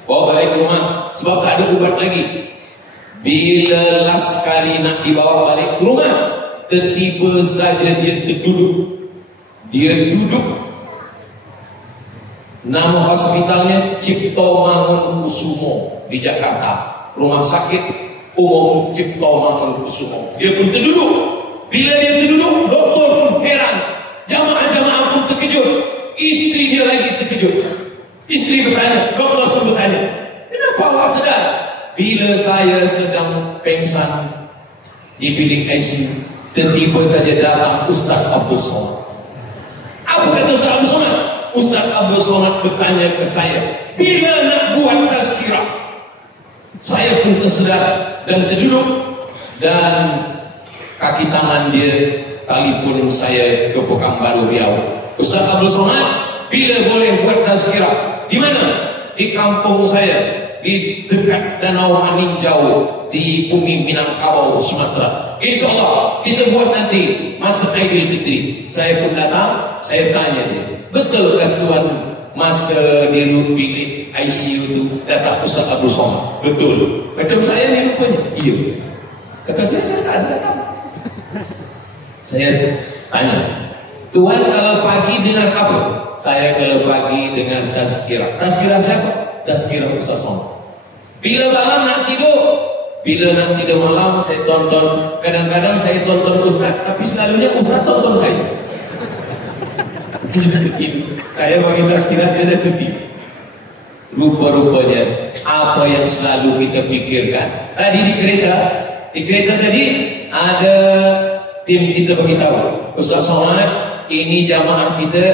Bawa balik ke rumah, sebab tak ada ubat lagi. Bila last kali nak dibawa balik ke rumah, tiba saja dia terduduk. Dia duduk. Nama hospitalnya Cipto Mangunkusumo di Jakarta. Rumah Sakit Umum Cipto Mangunkusumo. Dia pun terduduk. Bila dia terduduk, doktor pun heran, jamaah-jamaah pun terkejut, isteri dia lagi terkejut. Isteri bertanya, doktor pun bertanya, kenapa awak sedar? Bila saya sedang pengsan di bilik ICU, tiba saja datang Ustaz Abdul Somad. Apa kata Ustaz Abdul Somad? Ustaz Abdul Somad bertanya ke saya, bila nak buat tazkirah? Saya pun tersedar dan terduduk, dan kaki tangan dia telefon saya ke Pekanbaru Riau. Ustaz Abdul Somad, bila boleh buat tazkirah? Di mana? Di kampung saya, di dekat Danau Maninjau, di bumi Minangkabau, Sumatera. InsyaAllah kita buat nanti masa Aidilfitri. Saya pun datang, saya tanya dia, betul kan tuan masa di bilik ICU itu datang Ustaz Abdul Somad? Betul. Macam saya ni rupanya? Iya. Kata saya tak ada datang. Saya tanya, tuan kalau pagi dengar apa? Saya kalau pagi dengar tazkirah. Tazkirah siapa? Tazkirah Ustaz Somad. Bila malam nak tidur, malam saya tonton. Kadang-kadang saya tonton Ustaz, tapi selalunya Ustaz tonton saya. Saya bagi tazkirah, dia ada tertidur. Rupa-rupanya apa yang selalu kita fikirkan. Tadi di kereta tadi ada tim kita beritahu, Ustaz Somad, ini jamaah kita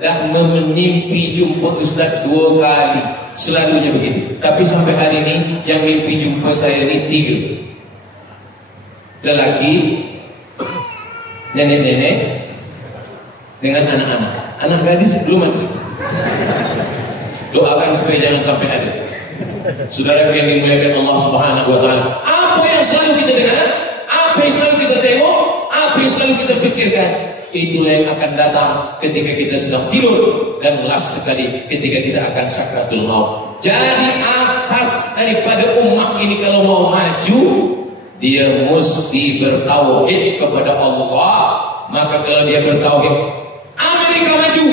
dah memimpi jumpa Ustaz 2 kali. Selalunya begitu. Tapi sampai hari ini yang mimpi jumpa saya ni 3. Lelaki, nenek-nenek, dengan anak-anak. Anak gadis belum ada. Doakan supaya jangan sampai ada. Saudara yang dimuliakan Allah Subhanahu wa taala, apa yang selalu kita dengar, apa yang selalu kita tengok, apa yang selalu kita fikirkan, itulah yang akan datang ketika kita sedang tidur, dan last sekali ketika kita akan sakratul maut. Jadi asas daripada umat ini kalau mau maju, dia mesti bertauhid kepada Allah. Maka kalau dia bertauhid, Amerika maju,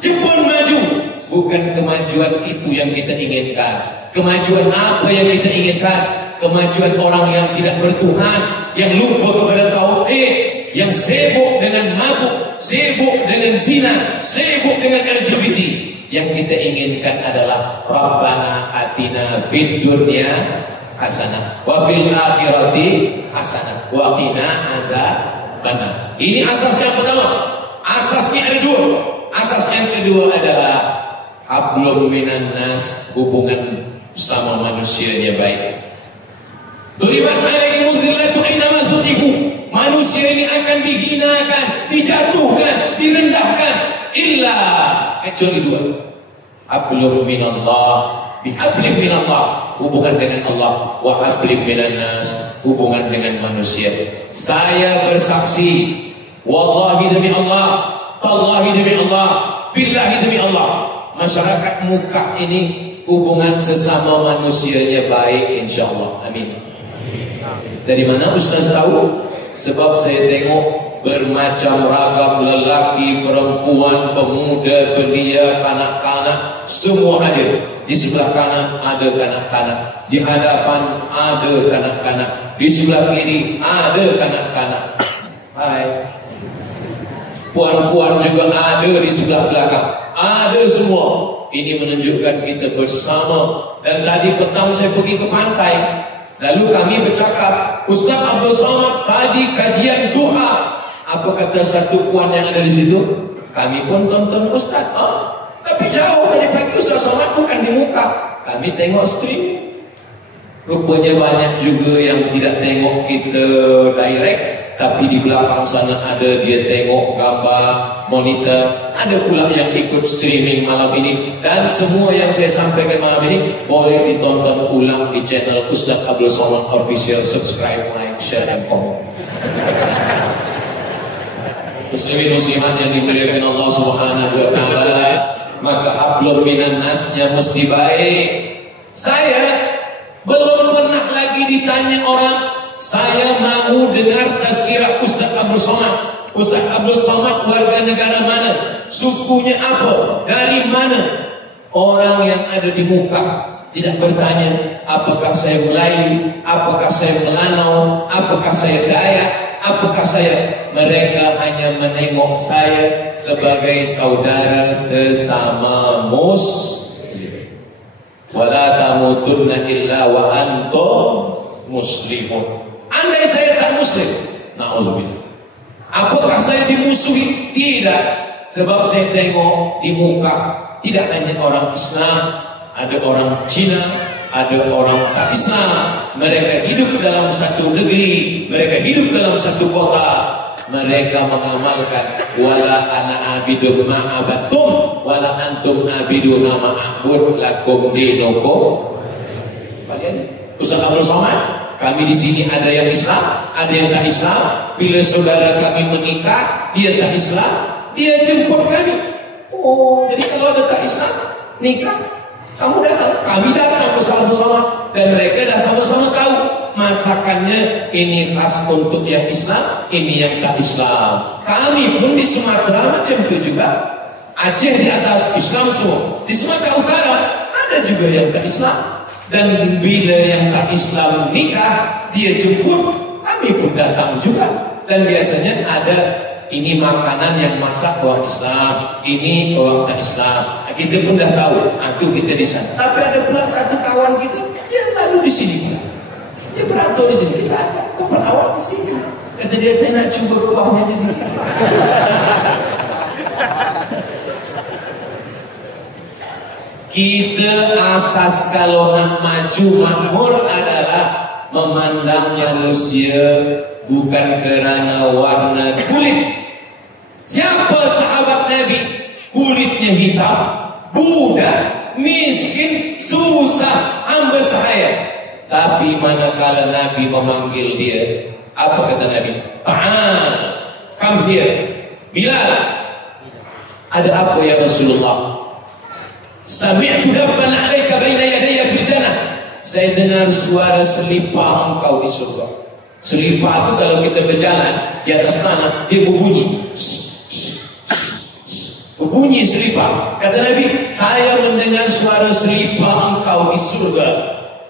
Jepun maju. Bukan kemajuan itu yang kita inginkan. Kemajuan apa yang kita inginkan? Kemajuan orang yang tidak bertuhan, yang lupa kepada tauhid, yang sibuk dengan mabuk, sibuk dengan zina, sibuk dengan LGBT. Yang kita inginkan adalah Rabbana atina fid dunya hasanah wa fil akhirati hasanah wa qina azabannar. Ini asas yang pertama. Asasnya ada 2. Asas yang kedua adalah hablum minan nas, hubungan sama manusianya baik. Duribat saya lagi muzillatu indama sutiku. Manusia ini akan dihinakan, dijatuhkan, direndahkan, illa kecuali 2. Hablum minallah, bihablim minallah, hubungan dengan Allah, wa hablim minan nas, hubungan dengan manusia. Saya bersaksi, wallahi demi Allah, tallahi demi Allah, billahi demi Allah, masyarakat Mukah ini hubungan sesama manusianya baik, insyaallah. Amin. Dari mana Ustaz tahu? Sebab saya tengok bermacam ragam lelaki, perempuan, pemuda, belia, kanak-kanak, semua hadir. Di sebelah kanan ada kanak-kanak, di hadapan ada kanak-kanak, di sebelah kiri ada kanak-kanak. Hai. Puan-puan juga ada di sebelah belakang. Ada semua. Ini menunjukkan kita bersama. Dan tadi petang saya pergi ke pantai, lalu kami bercakap, Ustaz Abdul Somad tadi kajian doa. Apa kata satu puan yang ada di situ? Kami pun tonton Ustaz. Tapi jauh dari pagi Ustaz Somad bukan di muka. kami tengok stream. Rupanya banyak juga yang tidak tengok kita direct, tapi di belakang sana ada dia tengok gambar monitor. Ada pula yang ikut streaming malam ini. Dan semua yang saya sampaikan malam ini boleh ditonton ulang di channel Ustaz Abdul Somad Official. Subscribe, like, share, dan comment. Muslimin muslimat yang dimuliakan Allah Subhanahu wa taala, maka hablum minan nasnya mesti baik. Saya belum pernah lagi ditanya orang, saya mau dengar tazkirah Ustaz Abdul Somad. Ustaz Abdul Somad warga negara mana? Sukunya apa? Dari mana? Orang yang ada di muka tidak bertanya, apakah saya Melayu, apakah saya Melanau, apakah saya Dayak, apakah saya. Mereka hanya menengok saya sebagai saudara sesama muslim. Wala tamutunna illa wa antum muslimun. Andai saya tak muslim, na'udzubillah, apakah saya dimusuhi? Tidak. Sebab saya tengok di muka tidak hanya orang Islam, ada orang Cina, ada orang tak Islam. Mereka hidup dalam satu negeri, mereka hidup dalam satu kota. Mereka mengamalkan wala ana abidun ma'abatum wala antum abiduna ma'abud lakum dinukum. Bagian Ustaz Abdul Somad, kami di sini ada yang Islam, ada yang tak Islam. Bila saudara kami menikah, dia tak Islam, dia jemput kami. Oh, jadi kalau ada tak Islam nikah, kamu datang, kami datang bersama-sama, dan mereka dah sama-sama tahu masakannya ini khas untuk yang Islam, ini yang tak Islam. Kami pun di Sumatera macam itu juga. Aceh di atas Islam semua. Di Sumatera Utara ada juga yang tak Islam. Dan bila yang tak Islam nikah, dia jemput, kami pun datang juga. Dan biasanya ada ini makanan yang masak orang Islam, ini orang tak Islam. Kita pun dah tahu, itu kita di sana. Tapi ada pula satu kawan kita, dia lalu di sini pula. Dia beratur di sini, kita ajak kapan awak di sini. Kata dia, saya nak cuba kuahnya di sini. Kita asas kalau nak maju makmur adalah memandang manusia bukan kerana warna kulit. Siapa sahabat Nabi kulitnya hitam, budak, miskin, susah, hamba sahaya. Tapi manakala Nabi memanggil dia, apa kata Nabi? Ta'al, come here. Bilal, ada apa ya Rasulullah? Sami'tu dafan 'alaika baina yadayya fil jannah. Saya dengar suara selipar engkau di surga. Selipar itu kalau kita berjalan di atas tanah, dia berbunyi. Berbunyi selipar. Kata Nabi, saya mendengar suara selipar engkau di surga.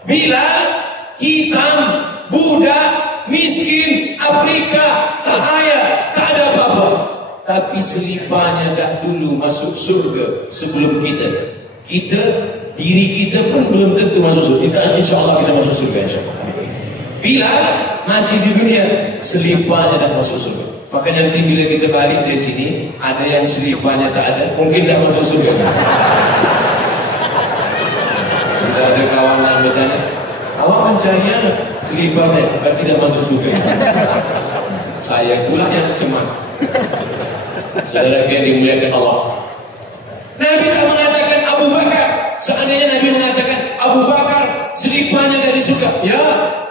Bilal, hitam, budak, miskin, Afrika, sahaya, tak ada apa-apa. Tapi seliparnya dah dulu masuk surga sebelum kita. Diri kita pun belum tentu masuk surga. Kita insyaAllah kita masuk surga, insyaAllah. Bilal masih di dunia, seliparnya dah masuk surga. Maka nanti bila kita balik dari sini, ada yang seliparnya tak ada, mungkin dah masuk surga. Kita ada kawan yang bertanya, awak mencari anak selipar saya, berarti dah masuk surga. Saya pula yang cemas. Saudara yang dimuliakan Allah, Nabi tak mengatakan Abu Bakar. Seandainya Nabi mengatakan Abu Bakar seliparnya dari surga, ya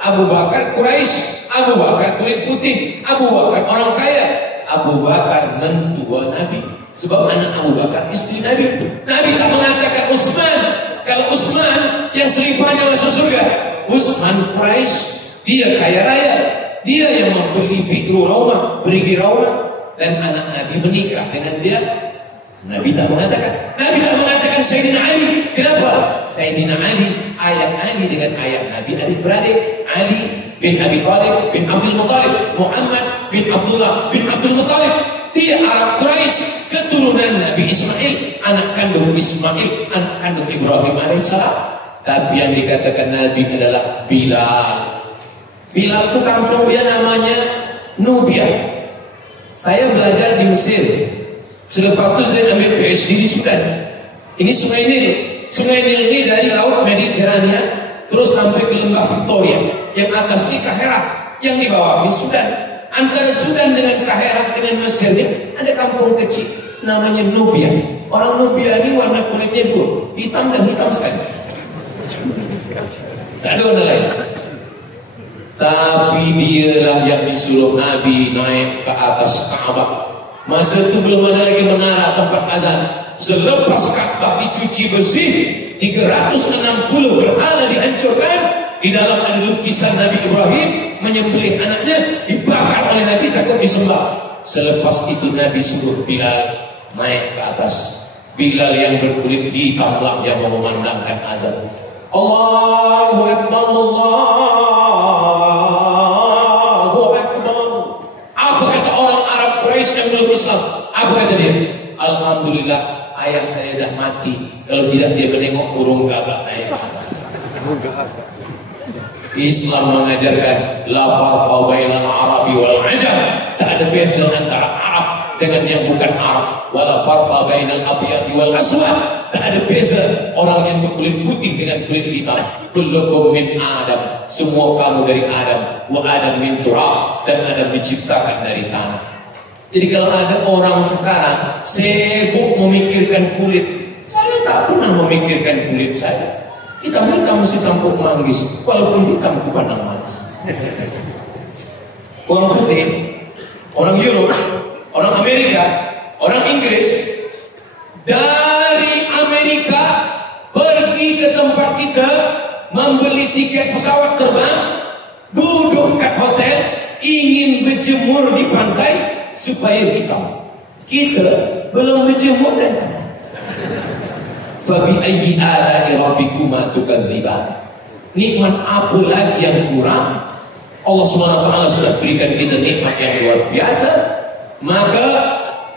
Abu Bakar Quraisy, Abu Bakar kulit putih, Abu Bakar orang kaya, Abu Bakar mentua Nabi. Sebab anak Abu Bakar istri Nabi. Nabi tak mengatakan Utsman. Kalau Utsman yang seliparnya masuk surga, Utsman Quraisy, dia kaya raya, dia yang membeli Bidru Raumah, Berigi Raumah, dan anak Nabi menikah dengan dia. Nabi tak mengatakan. Nabi tak mengatakan Sayyidina Ali. Kenapa? Sayyidina Ali, ayah Ali dengan ayah Nabi adik-beradik. Ali bin Abi Thalib bin Abdul Muttalib, Muhammad bin Abdullah bin Abdul Muttalib. Dia Arab Quraisy, keturunan Nabi Ismail, anak kandung Ismail, anak kandung Ibrahim alaihissalam. Tapi yang dikatakan Nabi adalah Bilal. Bilal itu kampung dia namanya Nubia. Saya belajar di Mesir. Selepas itu saya ambil PhD di Sudan. Ini Sungai Nil. Sungai Nil ini dari laut Mediterania terus sampai ke lembah Victoria. Yang atas ini Kahira, yang di bawah ini Sudan. Antara Sudan dengan Kahira dengan Mesir ini ada kampung kecil namanya Nubia. Orang Nubia ini warna kulitnya dua, hitam dan hitam sekali. Tak ada warna lain. Tapi dialah yang disuruh Nabi naik ke atas Ka'bah. Masa itu belum ada lagi menara tempat azan. Selepas Ka'bah dicuci bersih, 360 berhala dihancurkan. Di dalam ada lukisan Nabi Ibrahim menyembelih anaknya, dibakar oleh Nabi takut disembah. Selepas itu Nabi suruh Bilal naik ke atas. Bilal yang berkulit hitamlah yang memandangkan azan. Allahu Akbar, Allahu Akbar. Apa kata orang Arab Quraisy yang belum Islam? Apa kata dia? Alhamdulillah ayah saya dah mati. Kalau tidak dia menengok burung gagak naik ke atas. Islam mengajarkan la farqa bainal arabi wal ajam. Tak ada beza antara Arab dengan yang bukan Arab. Wala farqa bainal abyad wal aswad. Tak ada beza orang yang berkulit putih dengan kulit hitam. Kullukum min Adam. Semua kamu dari Adam. Wa Adam min turab. Dan Adam diciptakan dari tanah. Jadi kalau ada orang sekarang sibuk memikirkan kulit, saya tak pernah memikirkan kulit saya. Hitam-hitam mesti tampuk manggis, walaupun hitam kupandang manis. Orang putih, orang Eropa, orang Amerika, orang Inggris, dari Amerika pergi ke tempat kita, membeli tiket pesawat terbang, duduk kat hotel, ingin berjemur di pantai supaya hitam. Kita belum berjemur dan Fabi ayyi ala'i rabbikuma tukadziban. Nikmat apa lagi yang kurang? Allah SWT sudah berikan kita nikmat yang luar biasa. Maka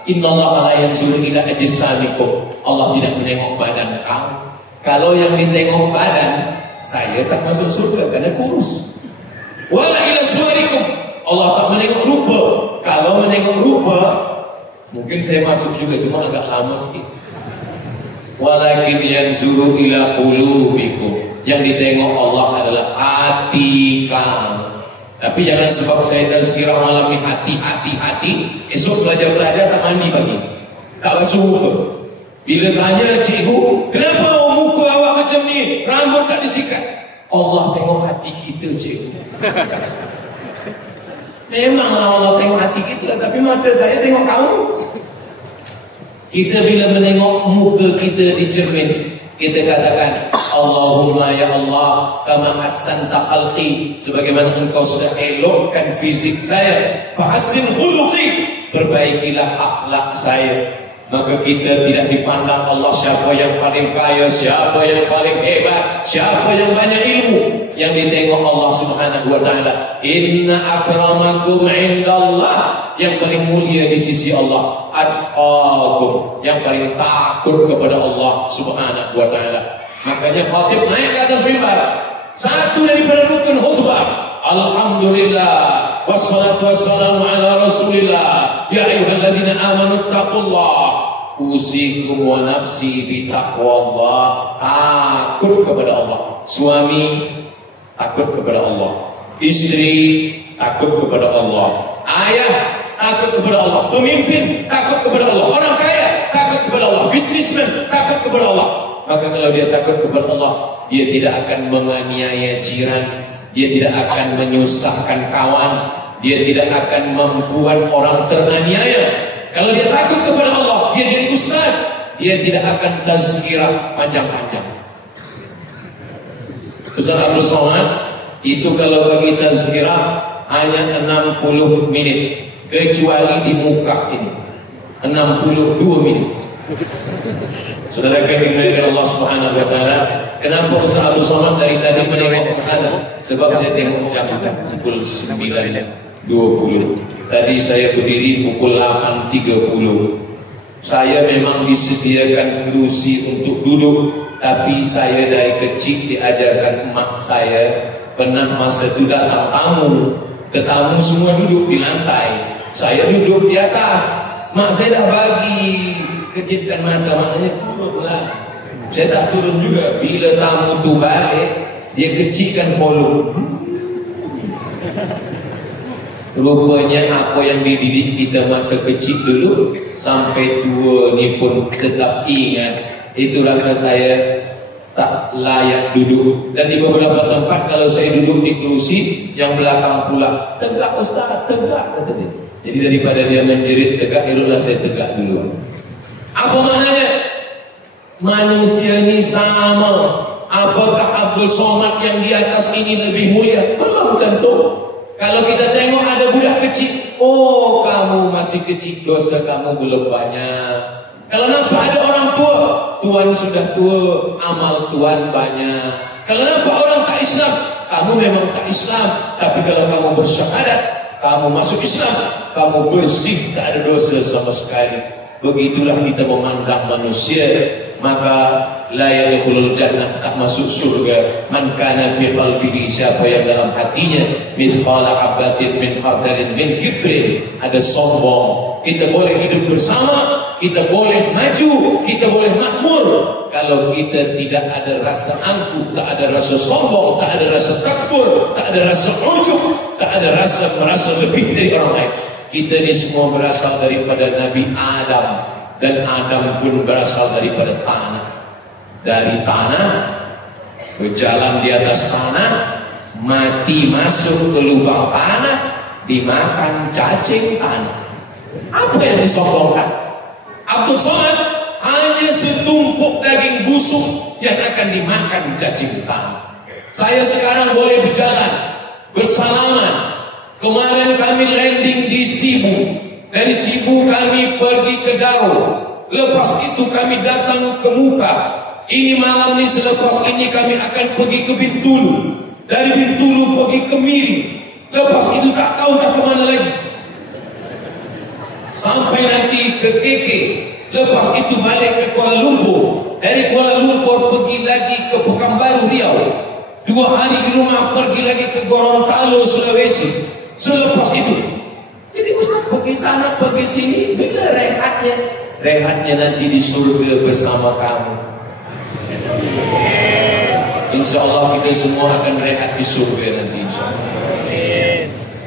innallaha la yanzuru ila ajsamikum. Allah tidak menengok badan kamu. Kalau yang ditengok badan, saya tak masuk surga karena kurus. Wala ila suwarikum. Allah tak menengok rupa. Kalau menengok rupa, mungkin saya masuk juga, cuma agak lama sedikit. Walakin yanzuru ila qulubikum. Yang ditengok Allah adalah hati kamu. Tapi jangan sebab saya tazkirah malam ni hati, esok belajar tak mandi pagi, tak basuh muka. Bila tanya cikgu, kenapa muka awak macam ni, rambut tak disikat? Allah tengok hati kita, cikgu. Memanglah Allah tengok hati kita, tapi mata saya tengok kamu. Kita bila menengok muka kita di cermin, kita katakan Allahumma ya Allah kama hasanta khalqi, sebagaimana engkau sudah elokkan fisik saya, fa hassin khuluqi, perbaikilah akhlak saya. Maka kita tidak dipandang Allah siapa yang paling kaya, siapa yang paling hebat, siapa yang banyak ilmu. Yang ditengok Allah Subhanahu wa taala, inna akramakum indallah, yang paling mulia di sisi Allah, atqakum, yang paling takut kepada Allah Subhanahu wa taala. Makanya khatib naik ke atas mimbar, satu daripada rukun khutbah, alhamdulillah wassalatu wassalamu ala rasulillah ya ayyuhalladzina amanu taqullah usikum wa nafsi bitaqwallah. Takut kepada Allah. Suami takut kepada Allah, istri takut kepada Allah, ayah takut kepada Allah, pemimpin takut kepada Allah, orang kaya takut kepada Allah, bisnismen takut kepada Allah. Maka kalau dia takut kepada Allah, dia tidak akan menganiaya jiran, dia tidak akan menyusahkan kawan, dia tidak akan membuat orang teraniaya. Kalau dia takut kepada Allah, dia jadi ustaz, dia tidak akan tazkirah panjang-panjang. Ustaz Abdul Somad itu kalau bagi tazkirah hanya 60 menit, kecuali di muka ini 62 menit. Saudara kami dimuliakan Allah Subhanahu wa taala, kenapa Ustaz Abdul Somad dari tadi menengok ke sana? Sebab saya tengok jam pukul 9.20. Tadi saya berdiri pukul 8.30. Saya memang disediakan kerusi untuk duduk, tapi saya dari kecil diajarkan emak saya, pernah masa itu datang tamu, tetamu semua duduk di lantai, saya duduk di atas. Mak saya dah bagi kejitkan mata, maknanya turunlah. Saya tak turun juga. Bila tamu tu balik, dia kecilkan volume. Rupanya apa yang dididik kita masa kecil dulu sampai tua ni pun tetap ingat. Itu rasa saya tak layak duduk. Dan di beberapa tempat kalau saya duduk di kerusi, yang belakang pula, tegak Ustaz, tegak, kata dia. Jadi daripada dia menjerit tegak, eloklah saya tegak dulu. Apa maknanya? Manusia ni sama. Apakah Abdul Somad yang di atas ini lebih mulia? Belum tentu. Kalau kita tengok ada budak kecil, oh kamu masih kecil, dosa kamu belum banyak. Kalau nampak ada orang tua, Tuan sudah tua, amal Tuan banyak. Kalau nampak orang tak Islam, kamu memang tak Islam. Tapi kalau kamu bersyahadat, kamu masuk Islam, kamu bersih, tak ada dosa sama sekali. Begitulah kita memandang manusia. Maka la yadkhulul jannah, tak masuk surga man kana fi qalbihi, siapa yang dalam hatinya mithqala habatin min khardalin min kibrin, ada sombong. Kita boleh hidup bersama, kita boleh maju, kita boleh makmur kalau kita tidak ada rasa angkuh, tak ada rasa sombong, tak ada rasa takbur, tak ada rasa ujub, tak ada rasa merasa lebih dari orang lain. Kita ni semua berasal daripada Nabi Adam, dan Adam pun berasal daripada tanah. Dari tanah, berjalan di atas tanah, mati masuk ke lubang tanah, dimakan cacing tanah. Apa yang disombongkan? Abdul Somad hanya setumpuk daging busuk yang akan dimakan cacing tanah. Saya sekarang boleh berjalan bersalaman. Kemarin kami landing di Sibu. Dari Sibu kami pergi ke Daro. Lepas itu kami datang ke Muka. Ini malam ni, selepas ini kami akan pergi ke Bintulu. Dari Bintulu pergi ke Miri. Lepas itu tak tahu tak kemana lagi. Sampai nanti ke KK. Lepas itu balik ke Kuala Lumpur. Dari Kuala Lumpur pergi lagi ke Pekanbaru, Riau. 2 hari di rumah, pergi lagi ke Gorontalo, Sulawesi. Selepas itu, jadi Ustaz pergi sana, pergi sini, bila rehatnya? Rehatnya nanti di surga bersama kamu. Insya Allah kita semua akan rehat di surga nanti, insya Allah.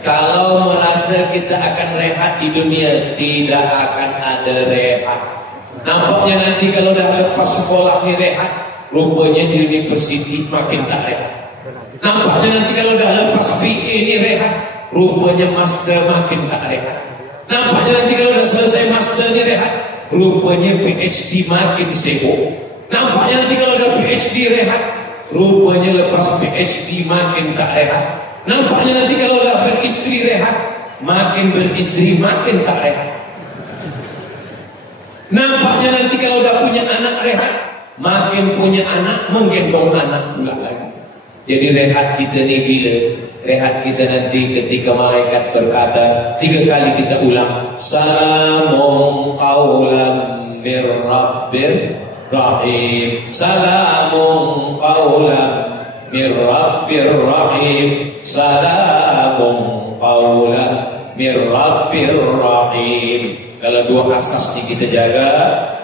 Kalau merasa kita akan rehat di dunia, tidak akan ada rehat. Nampaknya nanti kalau dah lepas sekolah ni rehat, rupanya di universiti makin tak rehat. Nampaknya nanti kalau dah lepas BA ni rehat, rupanya master makin tak rehat. Nampaknya nanti kalau dah selesai master ni rehat, rupanya PhD makin sibuk. Nampaknya nanti kalau dah PhD rehat, rupanya lepas PhD makin tak rehat. Nampaknya nanti kalau dah beristri rehat, makin beristri makin tak rehat. Nampaknya nanti kalau dah punya anak rehat, makin punya anak menggendong anak pula lagi. Jadi rehat kita ni bila? Rehat kita nanti ketika malaikat berkata 3 kali kita ulang, salamun qawlan mir rabbir rahim, salamun qawlan mir rabbir rahim, salamun qawlan mir rabbir rahim. Kalau 2 asas ni kita jaga,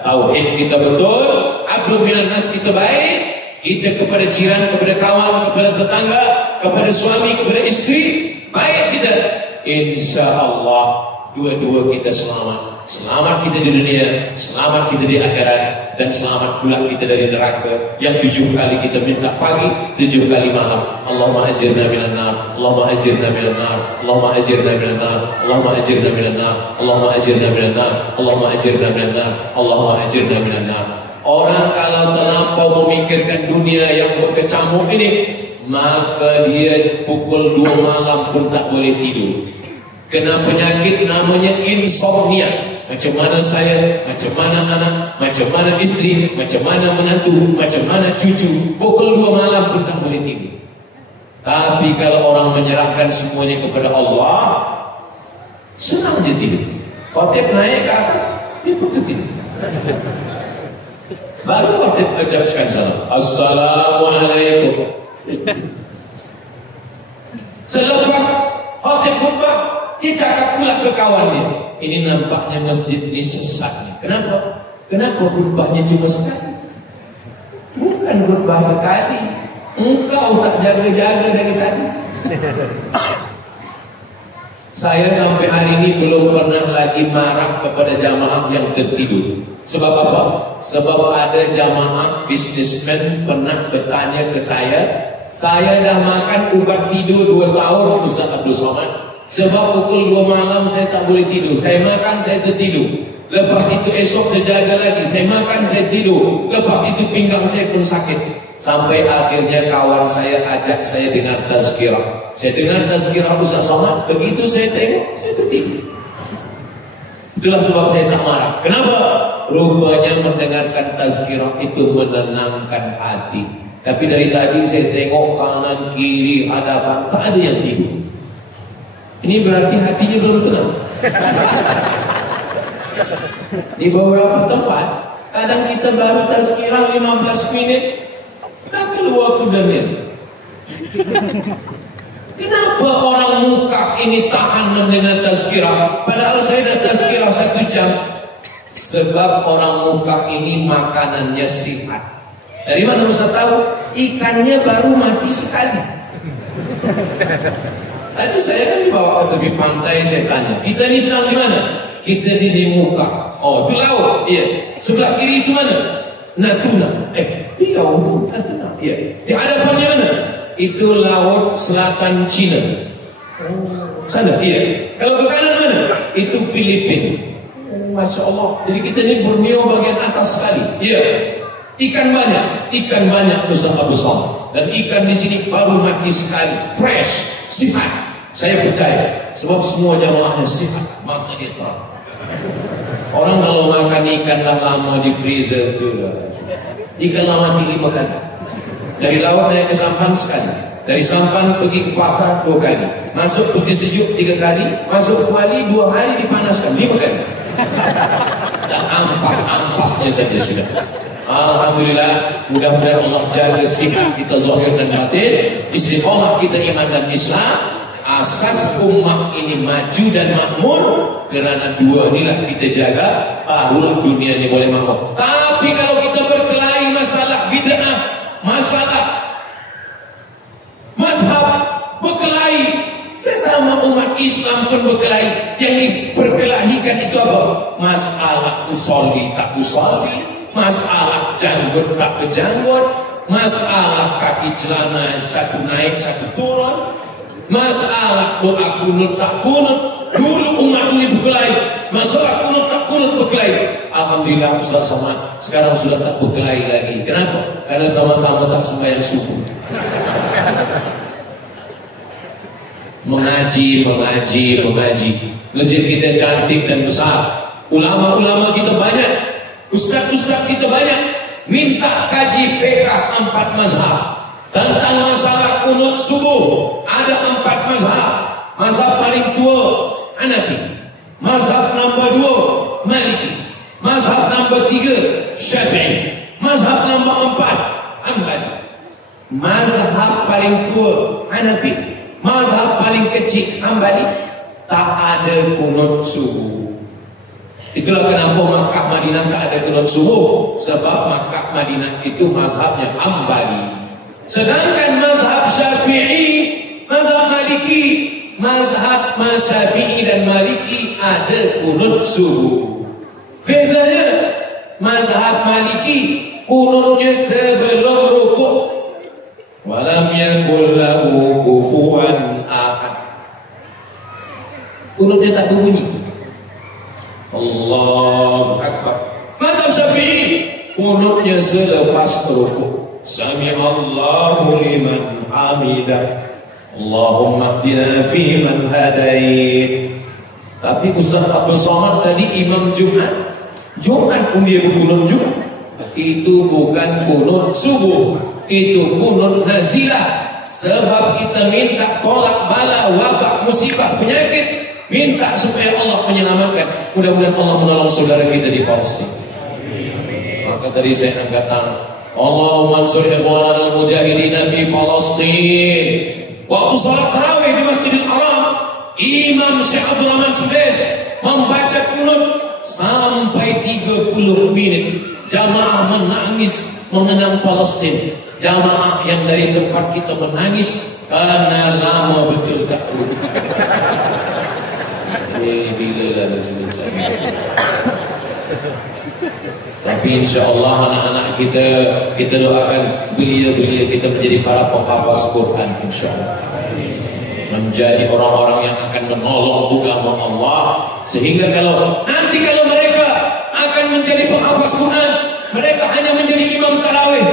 tauhid kita betul, abdu minan nas kita baik, kita kepada jiran, kepada kawan, kepada tetangga, kepada suami, kepada istri baik kita, insya Allah dua-dua kita selamat. Selamat kita di dunia, selamat kita di akhirat, dan selamat pula kita dari neraka yang 7 kali kita minta pagi, 7 kali malam. Allahumma ajirna minan nar, Allahumma ajirna minan nar, Allahumma ajirna minan nar, Allahumma ajirna minan nar, Allahumma ajirna minan nar, Allahumma ajirna minan nar, Allahumma ajirna minan nar. Orang kalau terlampau memikirkan dunia yang berkecamuk ini, maka dia pukul 2 malam pun tak boleh tidur. Kena penyakit namanya insomnia. Macam mana saya, macam mana anak, macam mana istri, macam mana menantu, macam mana cucu, pukul 2 malam pun tak boleh tidur. Tapi kalau orang menyerahkan semuanya kepada Allah, senang dia tidur. Khotib naik ke atas, dia pun tidur. Baru khotib ucapkan salam, Assalamualaikum. Selepas khotib khutbah, dia cakap pula ke kawan dia, ini nampaknya masjid ini sesat. Kenapa? Kenapa khutbahnya cuma sekali? kan khutbah sekali, engkau tak jaga-jaga dari tadi. Saya sampai hari ini belum pernah lagi marah kepada jamaah yang tertidur. Sebab apa? Sebab ada jamaah bisnismen pernah bertanya ke saya dah makan ubat tidur 2 tahun Ustaz Abdul Somad. Sebab pukul 2 malam saya tak boleh tidur. Saya makan, saya tertidur. Lepas itu esok terjaga lagi, saya makan, saya tidur. Lepas itu pinggang saya pun sakit. Sampai akhirnya kawan saya ajak saya dengar tazkirah. Saya dengar tazkirah Ustaz Somad. Begitu saya tengok, saya tertidur. Itulah sebab saya tak marah. Kenapa? Rupanya mendengarkan tazkirah itu menenangkan hati. Tapi dari tadi saya tengok kanan, kiri, hadapan, tak ada yang tidur. Ini berarti hatinya belum tenang. Di beberapa tempat, kadang kita baru tazkirah 15 menit, dah keluar kudanya. Kenapa orang Mekah ini tahan mendengar tazkirah, padahal saya dah tazkirah 1 jam? Sebab orang Mekah ini makanannya sihat. Dari mana Ustaz tahu? Ikannya baru mati sekali. Tadi saya kan bawa ke tepi pantai, saya tanya, kita ni sedang di mana? Kita di Mekah. Oh, itu laut. Iya. Sebelah kiri itu mana? Natuna. Riau itu Natuna. Iya. Di hadapannya mana? Itu laut selatan Cina. Sana. Iya. Kalau ke kanan mana? Itu Filipina. Masya Allah. Jadi kita ni Borneo bagian atas sekali. Iya. Ikan banyak besar-besar. Dan ikan di sini baru mati sekali, fresh, sihat. Saya percaya, sebab semua jamaahnya sihat, maka dia terang. Orang kalau makan ikan lama di freezer itu, ikan lama mati 5 kali. Dari laut naik ke sampan sekali, dari sampan pergi ke pasar 2 kali, masuk putih sejuk 3 kali, masuk kembali 2 hari dipanaskan 5 kali. Dan ampas-ampasnya saja sudah. Alhamdulillah, mudah-mudahan Allah jaga sihat kita zahir dan batin, istiqomah kita iman dan Islam. Asas ummah ini maju dan makmur, kerana 2 inilah kita jaga, barulah dunia ini boleh makmur. Tapi kalau kita berkelahi masalah bid'ah, masalah mazhab, berkelahi sesama umat Islam pun berkelahi. Yang diperkelahikan itu apa? Masalah usolli tak usolli, masalah janggut tak berjanggut, masalah kaki celana satu naik satu turun, masalah doa kunut tak kunut. Dulu umat ini berkelahi masalah kunut tak kunut, berkelahi. Alhamdulillah Ustaz Somad sekarang sudah tak berkelahi lagi. Kenapa? Karena sama-sama tak sembahyang subuh. Mengaji. Masjid kita cantik dan besar. Ulama-ulama kita banyak. Ustaz-ustaz kita banyak. Minta kaji fiqh 4 mazhab. Tentang masalah kunut subuh ada 4 mazhab. Mazhab paling tua Hanafi, mazhab nombor 2 Maliki, mazhab nombor 3 Syafi'i, mazhab nombor 4 Hanbali. Mazhab paling tua Hanafi, mazhab paling kecil Hanbali, tak ada kunut subuh. Itulah kenapa Makkah Madinah tak ada kunut subuh, sebab Makkah Madinah itu mazhabnya Hanbali. Sedangkan mazhab Syafi'i, mazhab Maliki, mazhab Syafi'i dan Maliki ada kunut subuh. Bezanya mazhab Maliki kunutnya sebelum rukuk. Walam yakul lahu kufuwan ahad. Kunutnya tak berbunyi. Allahu Akbar. Mazhab Syafi'i kunutnya selepas rukuk. Sami'allahu liman hamidah. Allahumma hdina fi man hadait. Tapi Ustaz Abdul Somad tadi imam Jumat pun dia berkunut juga. Itu bukan kunut subuh, itu kunut nazilah. Sebab kita minta tolak bala, wabak, musibah, penyakit, minta supaya Allah menyelamatkan. Mudah-mudahan Allah menolong saudara kita di Palestina. Maka tadi saya angkat tangan, Allahumma ansur ikhwanana al-mujahidina fi Palestin. Waktu salat tarawih di Masjidil Haram, Imam Syekh Abdul Rahman Sudais membaca kunut sampai 30 menit. Jamaah menangis mengenang Palestina. Jamaah yang dari tempat kita menangis karena lama betul tak urut. Bila dah selesai. Tapi insya Allah anak-anak kita doakan belia-belia kita menjadi para penghafaz Quran, insya Allah. Menjadi orang-orang yang akan menolong agama Allah, sehingga nanti kalau mereka akan menjadi penghafaz Quran, mereka hanya menjadi imam tarawih,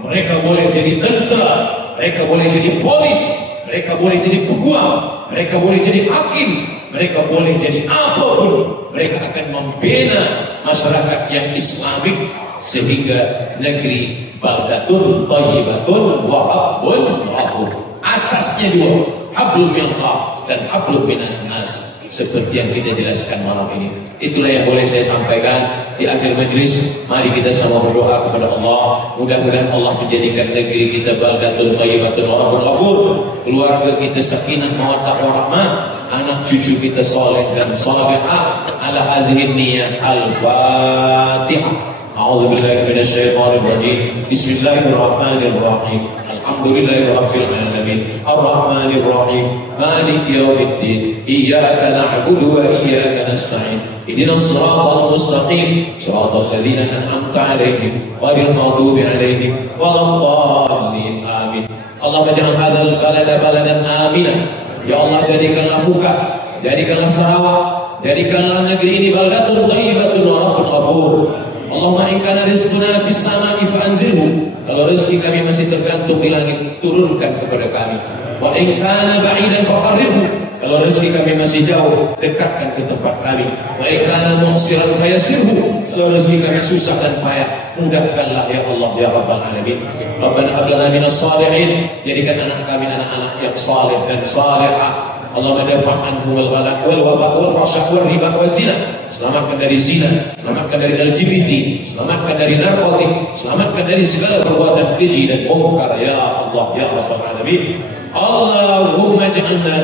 mereka boleh jadi tentera, mereka boleh jadi polis, mereka boleh jadi peguam, mereka boleh jadi hakim, mereka boleh jadi apapun. Mereka akan membina masyarakat yang Islamik sehingga negeri baldatun thayyibatun wa rabbun ghafur. Asasnya dua, hablum minallah dan hablum minas nas, seperti yang kita jelaskan malam ini. Itulah yang boleh saya sampaikan di akhir majlis. Mari kita sama berdoa kepada Allah, mudah-mudahan Allah menjadikan negeri kita baldatun thayyibatun wa rabbun ghafur, keluarga kita sakinah mawaddah warahmah, anak cucu kita soleh dan solehah. Ala hazihi niyat. Al-Fatihah. A'udzubillahi minasyaitonir rajim. Bismillahirrahmanirrahim. Alhamdulillahirabbil alamin. Arrahmanir rahim. Maliki yaumiddin. Iyyaka na'budu wa iyyaka nasta'in. Ihdinas siratal mustaqim. Shiratal ladzina an'amta 'alaihim ghairil maghdubi 'alaihim waladdallin. Amin. Allahumma ij'al hadzal balada baladan aminan. Ya Allah, jadikanlah Muka, jadikanlah Sarawak, jadikanlah negeri ini baldatun thayyibatun wa rabbun ghafur. Allahumma in kana rizquna fis sama'i fa'anzilhu. Kalau rezeki kami masih tergantung di langit, turunkan kepada kami. Wa in kana ba'idan faqarribhu. Kalau rezeki kami masih jauh, dekatkan ke tempat kami. Wa in kana mu'siran fayassirhu. Kalau rezeki kami susah dan payah, mudahkanlah ya Allah ya Rabbal alamin. Rabbana hab lana minas shalihin. Jadikan anak kami anak-anak yang saleh dan salehah. Allahumma dafa' anhum al-ghala wal waba wal fahsya wal riba wal zina. Selamatkan dari zina, selamatkan dari LGBT, selamatkan dari narkotik, selamatkan dari segala perbuatan keji dan mungkar ya Allah ya Rabbal alamin. Allahumma ja'alna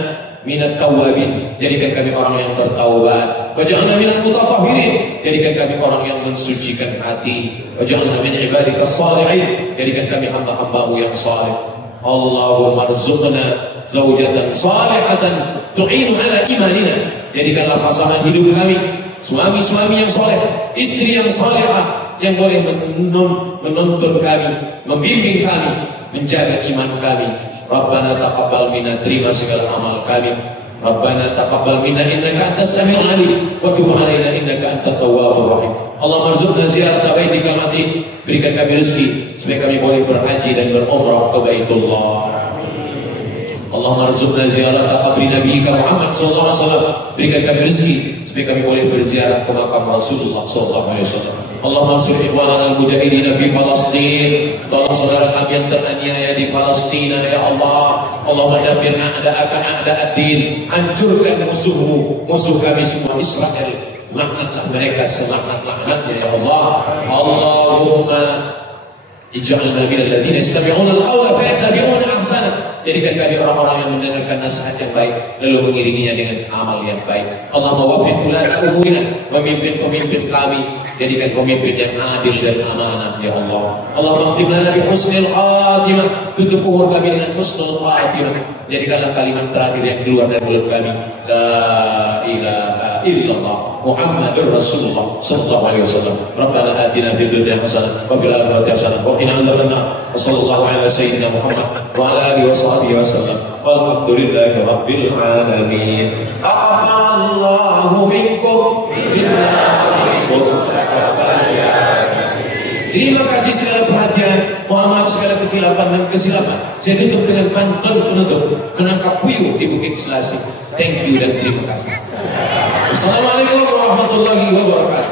minat tawabin. Jadikan kami orang yang bertaubat. Waj'alna minal mutatahhirin. Jadikan kami orang yang mensucikan hati. Waj'alna min ibadikas shalihin. Jadikan kami hamba-hambamu yang saleh. Allahumma arzuqna zaujatan salihatan tu'inu ala imanina. Jadikanlah pasangan hidup kami suami-suami yang saleh, istri yang salehah, yang boleh menuntun kami, membimbing kami, menjaga iman kami. Rabbana taqabbal minna, terima segala amal kami. Rabbana taqabbal minna innaka antas samiul alim wa tub alaina innaka antat tawwabur rahim. Allahumma arzuqna ziyarata baitikal atiq. Berikan kami rezeki supaya kami boleh berhaji dan berumrah ke Baitullah. Allahumma arzuqna ziyarata qabri nabiyyika Muhammad sallallahu alaihi wasallam. Berikan kami rezeki supaya kami boleh berziarah ke makam Rasulullah sallallahu alaihi wasallam. Allahumma ansur ikhwanana al-mujahidin fi Palestin. Tolong saudara kami yang teraniaya di Palestina ya Allah. Allahumma dabbir a'da'aka a'da'ad-din. Hancurkan musuhmu, musuh kami semua Israel. Laknatlah mereka selaknat-laknatnya ya Allah. Allahumma ij'alna minal ladzina yastami'una al-qawla fayattabi'una ahsana. Jadikan kami orang-orang yang mendengarkan nasihat yang baik lalu mengiringinya dengan amal yang baik. Allahumma waffiq ulata umurina, pemimpin-pemimpin kami jadikan pemimpin yang adil dan amanah ya Allah. Allahumma khtim lana bi husnil khatimah. Tutup umur kami dengan husnul khatimah. Jadikanlah kalimat terakhir yang keluar dari mulut kami, la ilaha illallah Muhammadur Rasulullah sallallahu alaihi wasallam. Rabbana atina fid dunya hasanah wa fil akhirati hasanah wa qina adzabannar. Wassallallahu ala sayyidina Muhammad wa ala alihi washabbihi wasallam. Walhamdulillahi rabbil alamin. Aqballallahu minkum minna. Terima kasih segala perhatian. Mohon maaf segala kekhilafan dan kesilapan. Saya tutup dengan pantun penutup, menangkap puyuh di Bukit Selasih. Thank you dan terima kasih. Assalamualaikum warahmatullahi wabarakatuh.